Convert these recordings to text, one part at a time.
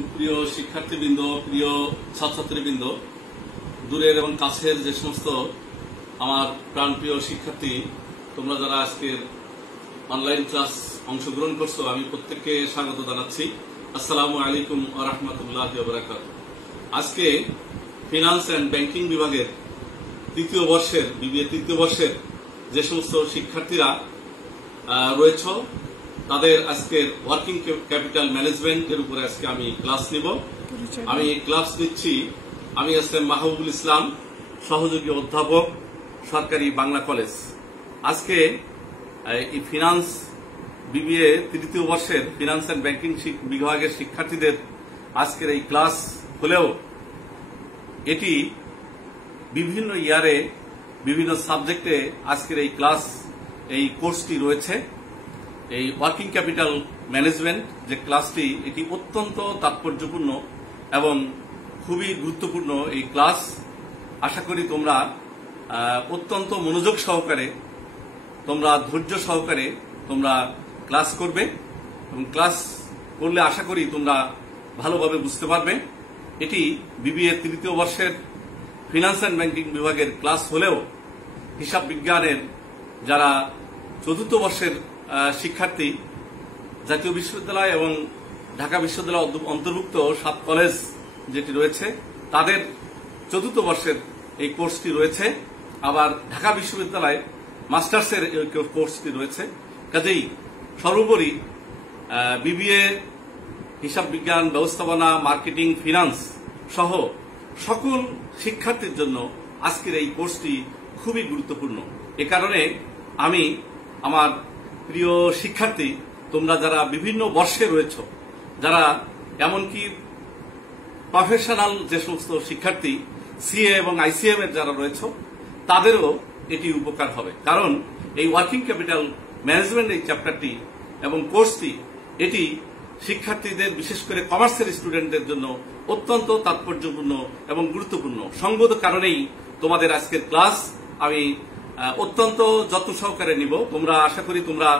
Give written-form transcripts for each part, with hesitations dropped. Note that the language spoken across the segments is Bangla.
সুপ্রিয় শিক্ষার্থীবৃন্দ, প্রিয় ছাত্রছাত্রীবৃন্দ, দূরের এবং কাছের যে সমস্ত আমার প্রাণপ্রিয় শিক্ষার্থী, তোমরা যারা আজকের অনলাইন ক্লাস অংশগ্রহণ করছো, আমি প্রত্যেককে স্বাগত জানাচ্ছি। আসসালামু আলাইকুম ওয়া রাহমাতুল্লাহি ওয়া বারাকাতুহু। আজকে ফিনান্স অ্যান্ড ব্যাংকিং বিভাগের তৃতীয় বর্ষের যে সমস্ত শিক্ষার্থীরা রয়েছ, তাদের আজকের ওয়ার্কিং ক্যাপিটাল ম্যানেজমেন্টের উপরে আজকে আমি ক্লাস নিব। আমি ক্লাস নিচ্ছি, আমি এসএম মাহবুবুল ইসলাম, সহযোগী অধ্যাপক, সরকারি বাংলা কলেজ। আজকে এই ফিনান্স বিবিএ তৃতীয় বর্ষের ফিনান্স অ্যান্ড ব্যাংকিং বিভাগের শিক্ষার্থীদের আজকের এই ক্লাস হলেও এটি বিভিন্ন ইয়ারে বিভিন্ন সাবজেক্টে আজকের এই ক্লাস, এই কোর্সটি রয়েছে। এই ওয়ার্কিং ক্যাপিটাল ম্যানেজমেন্ট যে ক্লাসটি, এটি অত্যন্ত তাৎপর্যপূর্ণ এবং খুবই গুরুত্বপূর্ণ এই ক্লাস। আশা করি তোমরা অত্যন্ত মনোযোগ সহকারে, তোমরা ধৈর্য সহকারে তোমরা ক্লাস করবে এবং ক্লাস করলে আশা করি তোমরা ভালোভাবে বুঝতে পারবে। এটি বিবিএ তৃতীয় বর্ষের ফিনান্স অ্যান্ড ব্যাংকিং বিভাগের ক্লাস হলেও হিসাব বিজ্ঞানের যারা চতুর্থ বর্ষের শিক্ষার্থী, জাতীয় বিশ্ববিদ্যালয় এবং ঢাকা বিশ্ববিদ্যালয় অন্তর্ভুক্ত 7 কলেজ যেটি রয়েছে, তাদের চতুর্থ বর্ষের এই কোর্সটি রয়েছে। আবার ঢাকা বিশ্ববিদ্যালয় মাস্টার্সের এই কোর্সটি রয়েছে। কাজেই সর্বোপরি বিবিএ হিসাব বিজ্ঞান, ব্যবস্থাপনা, মার্কেটিং, ফিনান্স সহ সকল শিক্ষার্থীর জন্য আজকের এই কোর্সটি খুবই গুরুত্বপূর্ণ। এ কারণে আমি আমার প্রিয় শিক্ষার্থী, তোমরা যারা বিভিন্ন বর্ষে রয়েছ, যারা এমনকি প্রফেশনাল যে সমস্ত শিক্ষার্থী সিএ এবং আইসিএম এর যারা রয়েছ, তাদেরও এটি উপকার হবে। কারণ এই ওয়ার্কিং ক্যাপিটাল ম্যানেজমেন্ট এই চ্যাপ্টারটি এবং কোর্সটি, এটি শিক্ষার্থীদের, বিশেষ করে কমার্সের স্টুডেন্টদের জন্য অত্যন্ত তাৎপর্যপূর্ণ এবং গুরুত্বপূর্ণ। সঙ্গত কারণেই তোমাদের আজকের ক্লাস আমি অত্যন্ত যত্ন সহকারে নিব। তোমরা আশা করি তোমরা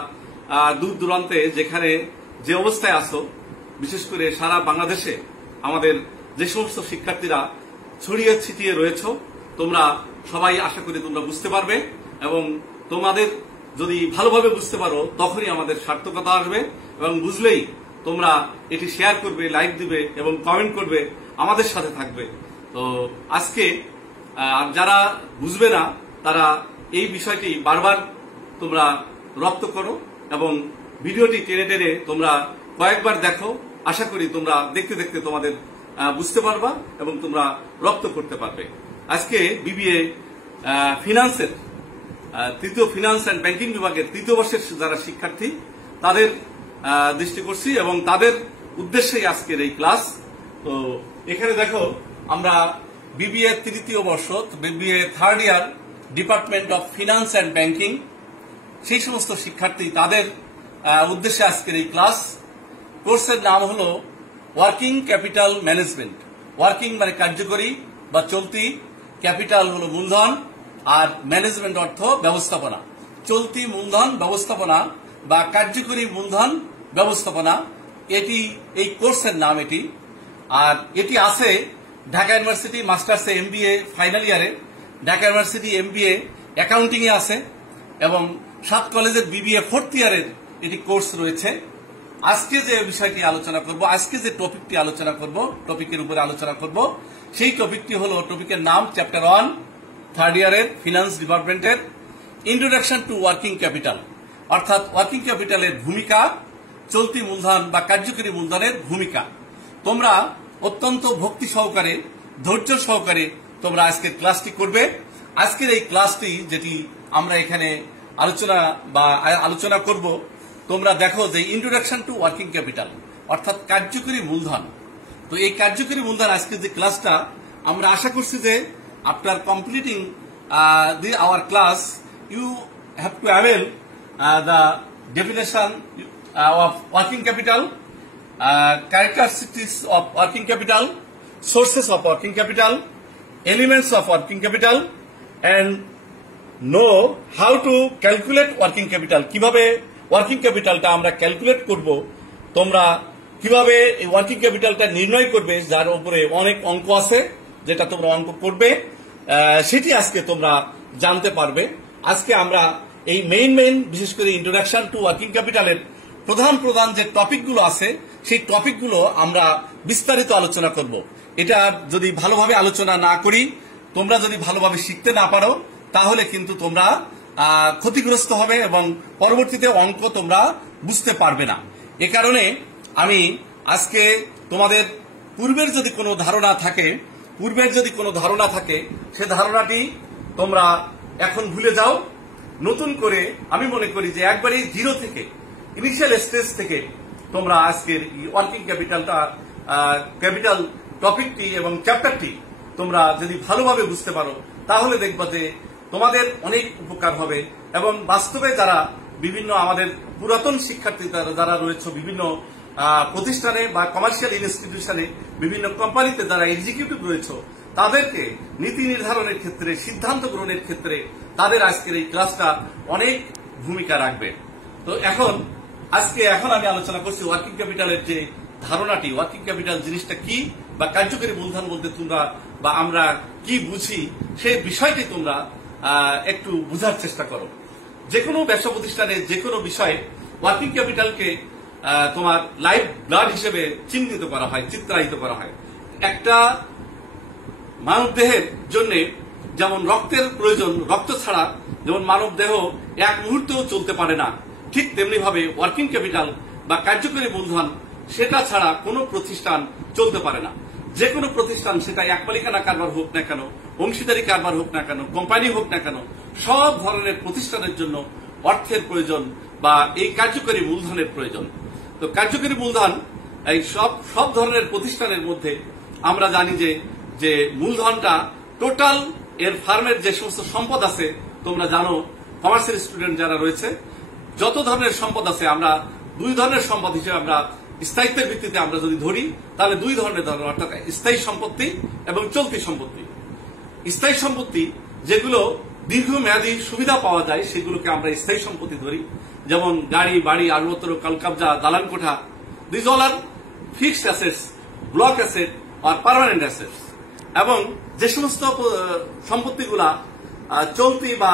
দূর দূরান্তে যেখানে যে অবস্থায় আছো, বিশেষ করে সারা বাংলাদেশে আমাদের যে সমস্ত শিক্ষার্থীরা ছড়িয়ে ছিটিয়ে রয়েছ, তোমরা সবাই আশা করি তোমরা বুঝতে পারবে এবং তোমাদের যদি ভালোভাবে বুঝতে পারো তখনই আমাদের সার্থকতা আসবে এবং বুঝলেই তোমরা এটি শেয়ার করবে, লাইক দিবে এবং কমেন্ট করবে, আমাদের সাথে থাকবে। তো আজকে যারা বুঝবে না তারা এই বিষয়টি বারবার তোমরা রপ্ত করো এবং ভিডিওটি টেনে টেনে তোমরা কয়েকবার দেখো। আশা করি তোমরা দেখতে দেখতে তোমাদের বুঝতে পারবা এবং তোমরা রপ্ত করতে পারবে। আজকে বিবিএ ফিনান্সের তৃতীয় ফিনান্স অ্যান্ড ব্যাংকিং বিভাগের তৃতীয় বর্ষের যারা শিক্ষার্থী, তাদের দৃষ্টি করছি এবং তাদের উদ্দেশ্যেই আজকের এই ক্লাস। তো এখানে দেখো, আমরা বিবিএ তৃতীয় বর্ষ, BBA third year, department of finance and banking, সেই সমস্ত শিক্ষার্থী, তাদের উদ্দেশ্যে আজকের এই ক্লাস। কোর্সের নাম হলো ওয়ার্কিং ক্যাপিটাল ম্যানেজমেন্ট। ওয়ার্কিং মানে কার্যকরী বা চলতি, ক্যাপিটাল হলো মূলধন, আর ম্যানেজমেন্ট অর্থ ব্যবস্থাপনা। চলতি মূলধন ব্যবস্থাপনা বা কার্যকরী মূলধন ব্যবস্থাপনা, এটি এই কোর্সের নাম এটি। আর এটি আছে ঢাকা ইউনিভার্সিটি মাস্টার্সে, এমবিএ ফাইনাল ইয়ারে, ঢাকা ইউনিভার্সিটি এমবিএ অ্যাকাউন্টিং এ আছে এবং 7 কলেজের বিবিএ ফোর্থ ইয়ারের এটি কোর্স রয়েছে। আজকে যে বিষয়টি আলোচনা করব, আজকে যে টপিকটি আলোচনা করব, টপিকের উপরে আলোচনা করব, সেই টপিকটি হলো, টপিকের নাম চ্যাপ্টার 1 থার্ড ইয়ারের ফিনান্স ডিপার্টমেন্টের ইন্ট্রোডাকশন টু ওয়ার্কিং ক্যাপিটাল, অর্থাৎ ওয়ার্কিং ক্যাপিটালের ভূমিকা, চলতি মূলধন বা কার্যকরী মূলধনের ভূমিকা। তোমরা অত্যন্ত ভক্তি সহকারে, ধৈর্য সহকারে তোমরা আজকের ক্লাসটি করবে। আজকের এই ক্লাসটি যেটি আমরা এখানে আলোচনা করব, তোমরা দেখো যে ইন্ট্রোডাকশন টু ওয়ার্কিং ক্যাপিটাল অর্থাৎ কার্যকরী মূলধন। তো এই কার্যকরী মূলধন আজকের যে ক্লাসটা, আমরা আশা করছি যে after completing our class you have to avail the definition of working capital, characteristics of working capital, sources of working capital, elements of working capital, and know how to calculate working capital. কিভাবে ওয়ার্কিং ক্যাপিটালটা আমরা ক্যালকুলেট করব, তোমরা কিভাবে এই ওয়ার্কিং ক্যাপিটালটা নির্ণয় করবে, যার উপরে অনেক অঙ্ক আছে, যেটা তোমরা অঙ্ক করবে, সেটি আজকে তোমরা জানতে পারবে। আজকে আমরা এই মেইন বিশেষ করে ইন্ট্রোডাকশন টু ওয়ার্কিং ক্যাপিটালের প্রধান যে টপিকগুলো আছে সেই টপিকগুলো আমরা বিস্তারিত আলোচনা করব। এটা যদি ভালোভাবে আলোচনা না করি, তোমরা যদি ভালোভাবে শিখতে না পারো, তাহলে কিন্তু তোমরা ক্ষতিগ্রস্ত হবে এবং পরবর্তীতে অঙ্ক তোমরা বুঝতে পারবে না। এ কারণে আমি আজকে তোমাদের পূর্বের যদি কোনো ধারণা থাকে সে ধারণাটি তোমরা এখন ভুলে যাও। নতুন করে আমি মনে করি যে একবারে জিরো থেকে, ইনিশিয়াল স্টেজ থেকে তোমরা আজকের ওয়ার্কিং ক্যাপিটাল টপিকটি এবং চ্যাপ্টারটি তোমরা যদি ভালোভাবে বুঝতে পারো, তাহলে দেখবা যে তোমাদের অনেক উপকার হবে। এবং বাস্তবে যারা বিভিন্ন আমাদের পুরাতন শিক্ষার্থী যারা রয়েছে বিভিন্ন প্রতিষ্ঠানে বা কমার্শিয়াল ইনস্টিটিউশনে, বিভিন্ন কোম্পানিতে যারা এক্সিকিউটিভ রয়েছে, তাদেরকে নীতি নির্ধারণের ক্ষেত্রে, সিদ্ধান্ত গ্রহণের ক্ষেত্রে তাদের আজকের এই ক্লাসটা অনেক ভূমিকা রাখবে। তো এখন আমি আলোচনা করছি ওয়ার্কিং ক্যাপিটালের যে ধারণাটি, ওয়ার্কিং ক্যাপিটাল জিনিসটা কি বা কার্যকরী মূলধন বলতে তোমরা বা আমরা কি বুঝি, সেই বিষয়টি তোমরা একটু বুঝার চেষ্টা করো। যে কোনো ব্যবসা প্রতিষ্ঠানে যে কোনো বিষয়ে ওয়ার্কিং ক্যাপিটালকে তোমার লাইফ ব্লাড হিসেবে চিহ্নিত করা হয়, চিত্রায়িত করা হয়। একটা মানব দেহের জন্য যেমন রক্তের প্রয়োজন, রক্ত ছাড়া যেমন মানব দেহ এক মুহূর্তেও চলতে পারে না, ঠিক তেমনি ভাবে ওয়ার্কিং ক্যাপিটাল বা কার্যকরী মূলধন, সেটা ছাড়া কোনো প্রতিষ্ঠান চলতে পারে না। যে কোনো প্রতিষ্ঠান, সেটা এক মালিকানা কারবার হোক না কেন, অংশীদারি কারবার হোক না কেন, কোম্পানি হোক না কেন, সব ধরনের প্রতিষ্ঠানের জন্য অর্থের প্রয়োজন বা এই কার্যকরী মূলধনের প্রয়োজন। তো কার্যকরী মূলধন এই সব ধরনের প্রতিষ্ঠানের মধ্যে আমরা জানি যে মূলধনটা টোটাল এর ফার্মের যে সমস্ত সম্পদ আছে, তোমরা জানো কমার্সের স্টুডেন্ট যারা রয়েছে, যত ধরনের সম্পদ আছে আমরা দুই ধরনের সম্পদ হিসেবে আমরা স্থায়িত্বের ভিত্তিতে আমরা যদি ধরি, তাহলে দুই ধরনের অর্থাৎ স্থায়ী সম্পত্তি এবং চলতি সম্পত্তি। স্থায়ী সম্পত্তি যেগুলো দীর্ঘমেয়াদী সুবিধা পাওয়া যায়, সেগুলোকে আমরা স্থায়ী সম্পত্তি ধরি, যেমন গাড়ি, বাড়ি, আসবাবপত্র, কলকব্জা, দালান কোঠা। This all are fixed assets, block asset are permanent assets. এবং যে সমস্ত সম্পত্তিগুলা চলতি বা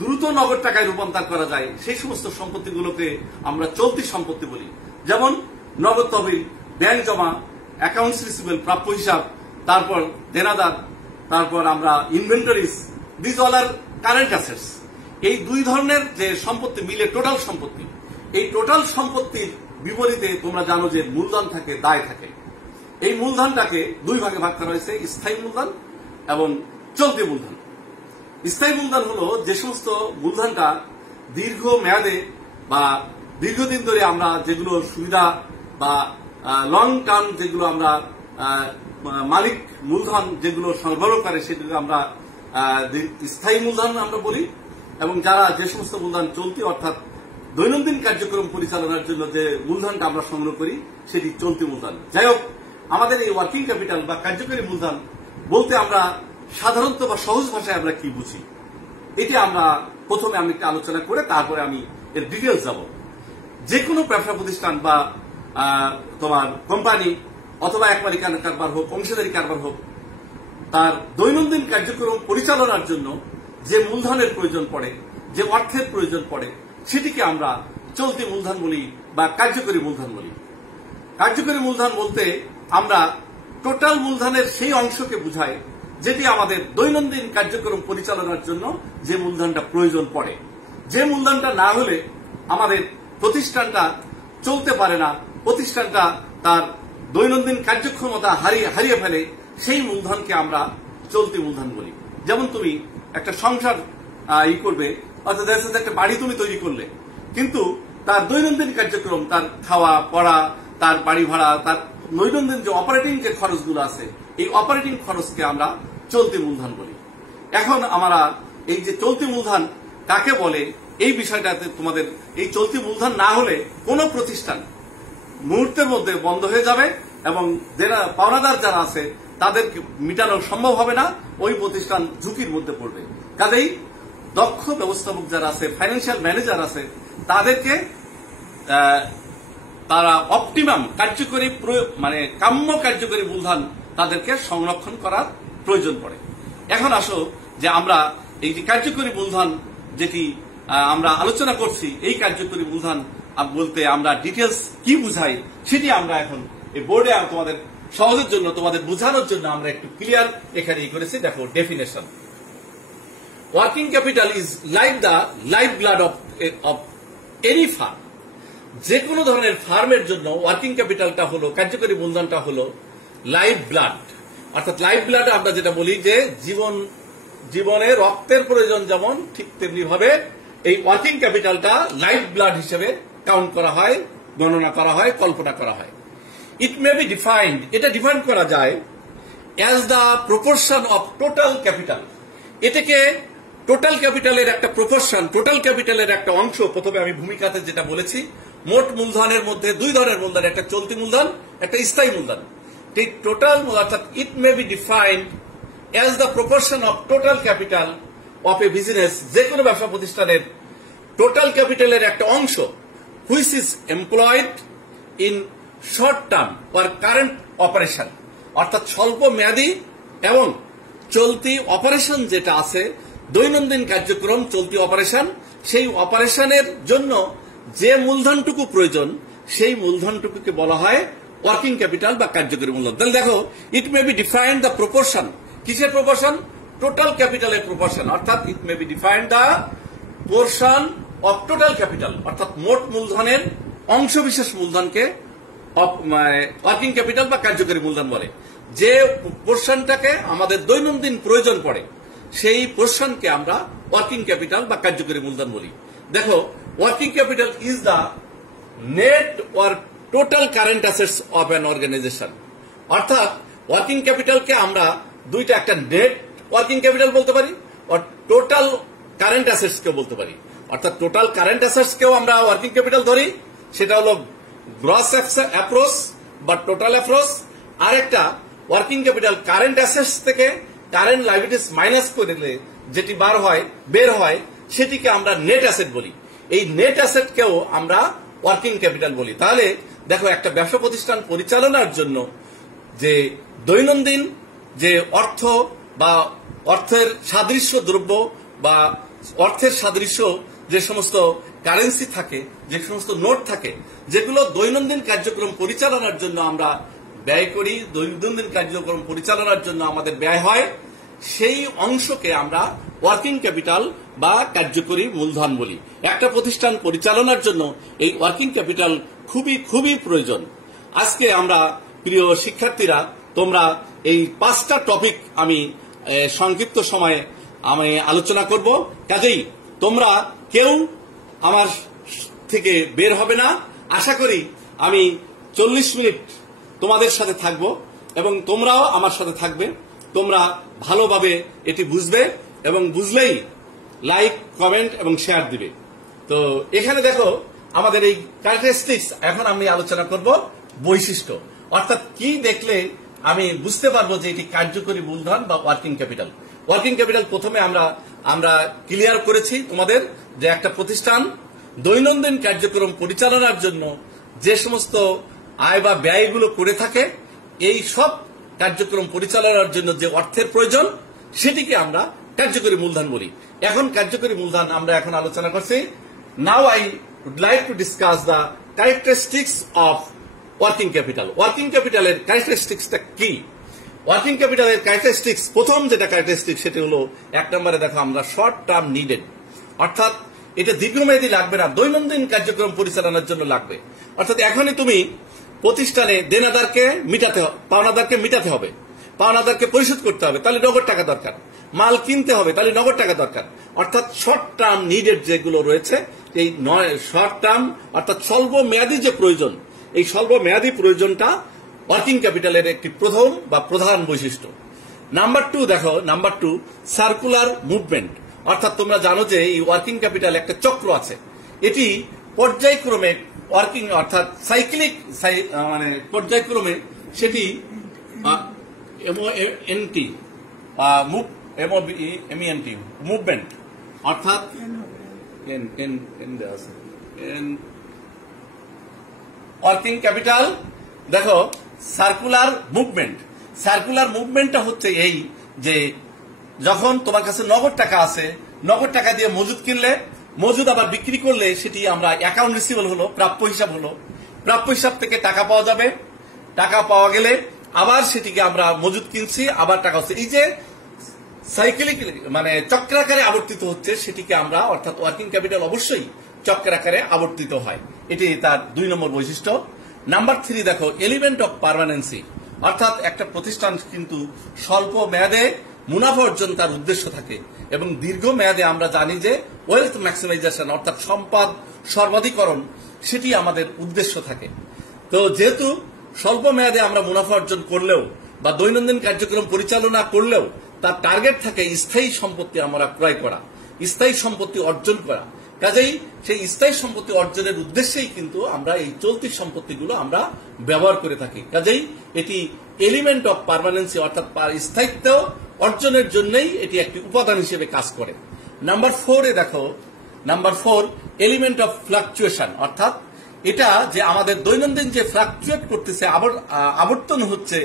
দ্রুত নগদ টাকায় রূপান্তর করা যায়, সেই সমস্ত সম্পত্তিগুলোকে আমরা চলতি সম্পত্তি বলি। যেমন নগদ তহবিল, ব্যাংক জমা, অ্যাকাউন্টস রিসিভেবল, প্রাপ্য হিসাব, তারপর দেনাদার, তারপর আমরা inventories. This all are current assets. এই দুই ধরনের যে সম্পত্তি মিলে টোটাল সম্পত্তি। এই টোটাল সম্পত্তির বিপরীতে তোমরা জানো যে মূলধন থাকে, দায় থাকে। এই মূলধনটাকে দুই ভাগে ভাগ করা হয়েছে, স্থায়ী মূলধন এবং চলতি মূলধন। স্থায়ী মূলধন হলো যে সমস্ত মূলধনটা দীর্ঘ মেয়াদে বা দীর্ঘদিন ধরে আমরা যেগুলো সুবিধা বা লং টার্ম যেগুলো আমরা মালিক মূলধন যেগুলো সরবরাহ করে, সেগুলো আমরা স্থায়ী মূলধন আমরা বলি। এবং যারা যে সমস্ত মূলধন চলতি অর্থাৎ দৈনন্দিন কার্যক্রম পরিচালনার জন্য যে মূলধনটা আমরা সংগ্রহ করি, সেটি চলতি মূলধন। যাই হোক, আমাদের এই ওয়ার্কিং ক্যাপিটাল বা কার্যকরী মূলধন বলতে আমরা সাধারণত বা সহজ ভাষায় আমরা কি বুঝি, এটি আমরা প্রথমে আমি একটা আলোচনা করে তারপরে আমি এর ডিটেলস যাব। যে কোনো ব্যবসা প্রতিষ্ঠান বা তোমার কোম্পানি অথবা এক মালিকানা কারবার হোক, অংশীদারি কারবার হোক, তার দৈনন্দিন কার্যক্রম পরিচালনার জন্য যে মূলধনের প্রয়োজন পড়ে, যে অর্থের প্রয়োজন পড়ে, সেটিকে আমরা চলতি মূলধন বলি বা কার্যকরী মূলধন বলি। কার্যকরী মূলধন বলতে আমরা টোটাল মূলধনের সেই অংশকে বুঝাই যেটি আমাদের দৈনন্দিন কার্যক্রম পরিচালনার জন্য যে মূলধনটা প্রয়োজন পড়ে। যে মূলধনটা না হলে আমাদের প্রতিষ্ঠানটা চলতে পারে না, প্রতিষ্ঠানটা তার দৈনন্দিন কার্যক্ষমতা হারিয়ে ফেলে, সেই মূলধনকে আমরা চলতি মূলধন বলি। যেমন তুমি একটা সংসার করবে, অর্থাৎ একটা বাড়ি তুমি তৈরি করলে, কিন্তু তার দৈনন্দিন কার্যক্রম, তার খাওয়া পড়া, তার বাড়ি ভাড়া, তার দৈনন্দিন যে অপারেটিং যে খরচগুলো আছে, এই অপারেটিং খরচকে আমরা চলতি মূলধন বলি। এখন আমরা এই যে চলতি মূলধন কাকে বলে, এই বিষয়টাতে তোমাদের এই চলতি মূলধন না হলে কোনো প্রতিষ্ঠান মুহূর্তের মধ্যে বন্ধ হয়ে যাবে এবং যারা পাওনাদার যারা আছে তাদেরকে মিটানো সম্ভব হবে না, ওই প্রতিষ্ঠান ঝুঁকির মধ্যে পড়বে। কাজেই দক্ষ ব্যবস্থাপক যারা আছে, ফাইন্যান্সিয়াল ম্যানেজার আছে, তাদেরকে তারা অপটিমাম কার্যকরী মানে কাম্য কার্যকরী মূলধন তাদেরকে সংরক্ষণ করার প্রয়োজন পড়ে। এখন আসো যে আমরা এই যে কার্যকরী মূলধন যেটি আমরা আলোচনা করছি, এই কার্যকরী মূলধন বলতে আমরা ডিটেলস কি বুঝাই সেটি আমরা এখন এই বোর্ডে তোমাদের সহজের জন্য, তোমাদের বোঝানোর জন্য আমরা একটু ক্লিয়ার এখানে করেছি। দেখো definition, working capital is like the life blood of any farm. যে কোনো ধরনের ফার্মের জন্য ওয়ার্কিং ক্যাপিটালটা হলো, কার্যকরী মূলধনটা হলো লাইফ ব্লাড। অর্থাৎ লাইফ ব্লাড আমরা যেটা বলি যে জীবনে রক্তের প্রয়োজন যেমন, ঠিক তেমনি ভাবে এই ওয়ার্কিং ক্যাপিটালটা লাইফ ব্লাড হিসেবে কাউন্ট করা হয়, গণনা করা হয়, কল্পনা করা হয়। ইট মে বি ডিফাইন্ড, এটা ডিফাইন করা যায় as the proportion of total capital. এটাকে টোটাল ক্যাপিটালের একটা প্রপোর্শন, টোটাল ক্যাপিটালের একটা অংশ। প্রথমে আমি ভূমিকাতে যেটা বলেছি, মোট মূলধনের মধ্যে দুই ধরনের মূলধন, একটা চলতি মূলধন, একটা স্থায়ী মূলধন। ঠিক টোটাল, অর্থাৎ it may be defined as the proportion of total capital of a business. যে কোনো ব্যবসা প্রতিষ্ঠানের টোটাল ক্যাপিটালের একটা অংশ, which is employed in short term or current operation. অর্থাৎ স্বল্প মেয়াদী এবং চলতি অপারেশন যেটা আছে, দৈনন্দিন কার্যক্রম, চলতি অপারেশন, সেই অপারেশনের জন্য যে মূলধনটুকু প্রয়োজন, সেই মূলধনটুকুকে বলা হয় ওয়ার্কিং ক্যাপিটাল বা কার্যকরী মূলধন। তাহলে দেখো, it may be defined the proportion. কিসের প্রপোর্শন? টোটাল ক্যাপিটালের প্রপোর্শন। অর্থাৎ it may be defined the portion of total capital. অর্থাৎ মোট মূলধনের অংশবিশেষ মূলধনকে ওয়ার্কিং ক্যাপিটাল বা কার্যকরী মূলধন বলে। যে পোর্শনটাকে আমাদের দৈনন্দিন প্রয়োজন পড়ে, সেই পোর্শনকে আমরা ওয়ার্কিং ক্যাপিটাল বা কার্যকরী মূলধন বলি। দেখো, working capital is the net or total current assets of an organization. অর্থাৎ ওয়ার্কিং ক্যাপিটালকে আমরা দুইটা, একটা নেট ওয়ার্কিং ক্যাপিটাল বলতে পারি, আর টোটাল কারেন্ট অ্যাসেটস কেও বলতে পারি। অর্থাৎ টোটাল কারেন্ট অ্যাসেটস কেও আমরা ওয়ার্কিং ক্যাপিটাল ধরি, সেটা হলো গ্রস অ্যাপ্রোচ বা টোটাল অ্যাপ্রোচ। আর একটা ওয়ার্কিং ক্যাপিটাল কারেন্ট অ্যাসেটস থেকে কারেন্ট লাইবিলিটিস মাইনাস করে দিলে যেটি বের হয় সেটিকে আমরা নেট অ্যাসেট বলি। এই নেট অ্যাসেটকেও আমরা ওয়ার্কিং ক্যাপিটাল বলি। তাহলে দেখো, একটা ব্যবসা প্রতিষ্ঠান পরিচালনার জন্য যে দৈনন্দিন যে অর্থ বা অর্থের সাদৃশ্য দ্রব্য বা অর্থের সাদৃশ্য যে সমস্ত কারেন্সি থাকে, যে সমস্ত নোট থাকে, যেগুলো দৈনন্দিন কার্যক্রম পরিচালনার জন্য আমরা ব্যয় করি, দৈনন্দিন কার্যক্রম পরিচালনার জন্য আমাদের ব্যয় হয়, সেই অংশকে আমরা ওয়ার্কিং ক্যাপিটাল বা কার্যকরী মূলধন বলি। একটা প্রতিষ্ঠান পরিচালনার জন্য এই ওয়ার্কিং ক্যাপিটাল খুবই খুবই প্রয়োজন। আজকে আমরা প্রিয় শিক্ষার্থীরা, তোমরা এই 5টা টপিক আমি সংক্ষিপ্ত সময়ে আমি আলোচনা করব। কাজেই তোমরা কেউ আমার থেকে বের হবে না। আশা করি আমি 40 মিনিট তোমাদের সাথে থাকব এবং তোমরাও আমার সাথে থাকবে। তোমরা ভালোভাবে এটি বুঝবে এবং বুঝলেই লাইক, কমেন্ট এবং শেয়ার দিবে। তো এখানে দেখো, আমাদের এই ক্যারেক্টারিস্টিক্স, এখন আমি আলোচনা করব বৈশিষ্ট্য। অর্থাৎ কি দেখলে আমি বুঝতে পারবো যে এটি কার্যকরী মূলধন বা ওয়ার্কিং ক্যাপিটাল। ওয়ার্কিং ক্যাপিটাল প্রথমে আমরা ক্লিয়ার করেছি তোমাদের, যে একটা প্রতিষ্ঠান দৈনন্দিন কার্যক্রম পরিচালনার জন্য যে সমস্ত আয় বা ব্যয়গুলো করে থাকে, এই সব কার্যক্রম পরিচালনার জন্য যে অর্থের প্রয়োজন, সেটিকে আমরা কার্যকরী মূলধন বলি। এখন কার্যকরী মূলধন আমরা এখন আলোচনা করছি। Now I would like to discuss the characteristics of working capital. Working ক্যাপিটালের ক্যারেক্টারিস্টিক্সটা কি? ওয়ার্কিং ক্যাপিটালের ক্যারেক্টারিস্টিক্স, প্রথম যেটা ক্যারেক্টারিস্টিক্স সেটা হলো 1 নম্বরে দেখো, আমরা শর্ট টার্ম নিডেড। অর্থাৎ এটা দীর্ঘমেয়াদী লাগবে না, দৈনন্দিন কার্যক্রম পরিচালনার জন্য লাগবে। অর্থাৎ এখনই তুমি প্রতিষ্ঠানে দেনাদারকে মিটাতে হবে, পাওনাদারকে পরিশোধ করতে হবে, তাহলে নগদ টাকা দরকার। মাল কিনতে হবে, তাহলে নগদ টাকা দরকার। অর্থাৎ শর্ট টার্ম নিডেড যেগুলো রয়েছে, এই শর্ট টার্ম অর্থাৎ স্বল্প মেয়াদী যে প্রয়োজন, এই স্বল্প মেয়াদী প্রয়োজনটা ওয়ার্কিং ক্যাপিটালের একটি প্রধান বৈশিষ্ট্য। নাম্বার 2 দেখো, নাম্বার 2 সার্কুলার মুভমেন্ট। অর্থাৎ তোমরা জানো যে এই ওয়ার্কিং ক্যাপিটাল একটা চক্র আছে, এটি পর্যায়ক্রমে ওয়ার্কিং অর্থাৎ সাইক্লিক পর্যায়ক্রমে সেটি মুভমেন্ট অর্থাৎ ওয়ার্কিং ক্যাপিটাল দেখো সার্কুলার মুভমেন্ট। সার্কুলার মুভমেন্টটা হচ্ছে এই যে যখন তোমার কাছে নগদ টাকা আছে, নগদ টাকা দিয়ে মজুদ কিনলে, মজুদ আবার বিক্রি করলে সেটি আমরা অ্যাকাউন্ট রিসিভেবল হলো, প্রাপ্য হিসাব হলো, প্রাপ্য হিসাব থেকে টাকা পাওয়া যাবে, টাকা পাওয়া গেলে আবার সেটিকে আমরা মজুদ কিনছি, আবার টাকা হচ্ছে, এই যে সাইকেলিক মানে চক্রাকারে আবর্তিত হচ্ছে সেটিকে আমরা অর্থাৎ ওয়ার্কিং ক্যাপিটাল অবশ্যই চক্রাকারে আবর্তিত হয়, এটি তার 2 নম্বর বৈশিষ্ট্য। নাম্বার 3 দেখো এলিমেন্ট অফ পার্মানেন্সি, অর্থাৎ একটা প্রতিষ্ঠান কিন্তু স্বল্প মেয়াদে মুনাফা অর্জন তার উদ্দেশ্য থাকে এবং দীর্ঘ মেয়াদে আমরা জানি যে ওয়েলথ ম্যাক্সিমাইজেশন অর্থাৎ সম্পদ সর্বাধিকরণ সেটি আমাদের উদ্দেশ্য থাকে। তো যেহেতু স্বল্প মেয়াদে আমরা মুনাফা অর্জন করলেও বা দৈনন্দিন কার্যক্রম পরিচালনা করলেও তার টার্গেট থাকে স্থায়ী সম্পত্তি আমরা ক্রয় করা, স্থায়ী সম্পত্তি অর্জন করা। কাজেই সেই স্থায়ী সম্পত্তি অর্জনের উদ্দেশ্যেই কিন্তু আমরা এই চলতি সম্পত্তিগুলো আমরা ব্যবহার করে থাকি। কাজেই এটি এলিমেন্ট অফ পার্মানেন্সি অর্থাৎ স্থায়িত্ব অর্জনের জন্যই এটি একটি উপাদান হিসেবে কাজ করে। নাম্বার 4 দেখো, নাম্বার 4 এলিমেন্ট অফ ফ্লাকচুয়েশন, অর্থাৎ এটা যে আমাদের দৈনন্দিন যে ফ্লাকচুয়েট করতেছে, আবর্তন হচ্ছে,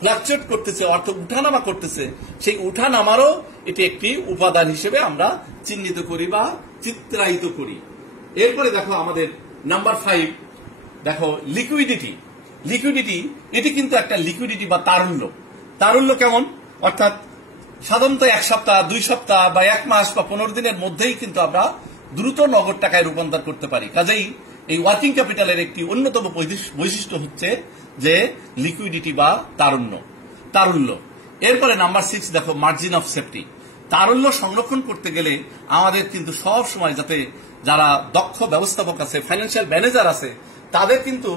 ফ্লাকচুয়েট করতেছে, অর্থ উঠানামা করতেছে, সেই উঠানামারও এটি একটি উপাদান হিসেবে আমরা চিহ্নিত করি বা চিত্রায়িত করি। এরপরে দেখো আমাদের নাম্বার 5 দেখো লিকুইডিটি। লিকুইডিটি এটি কিন্তু একটা লিকুইডিটি বা তারল্য। তারল্য কেমন? অর্থাৎ সাধারণত 1 সপ্তাহ, 2 সপ্তাহ বা 1 মাস বা 15 দিনের মধ্যেই কিন্তু আমরা দ্রুত নগদ টাকায় রূপান্তর করতে পারি। কাজেই এই ওয়ার্কিং ক্যাপিটালের একটি অন্যতম বৈশিষ্ট্য হচ্ছে যে লিকুইডিটি বা তারল্য। এরপরে নাম্বার 6 দেখো মার্জিন অফ সেফটি। তারল্য সংরক্ষণ করতে গেলে আমাদের কিন্তু সব সময় যাতে যারা দক্ষ ব্যবস্থাপক আছে, ফাইন্যান্সিয়াল ম্যানেজার আছে, তাদের কিন্তু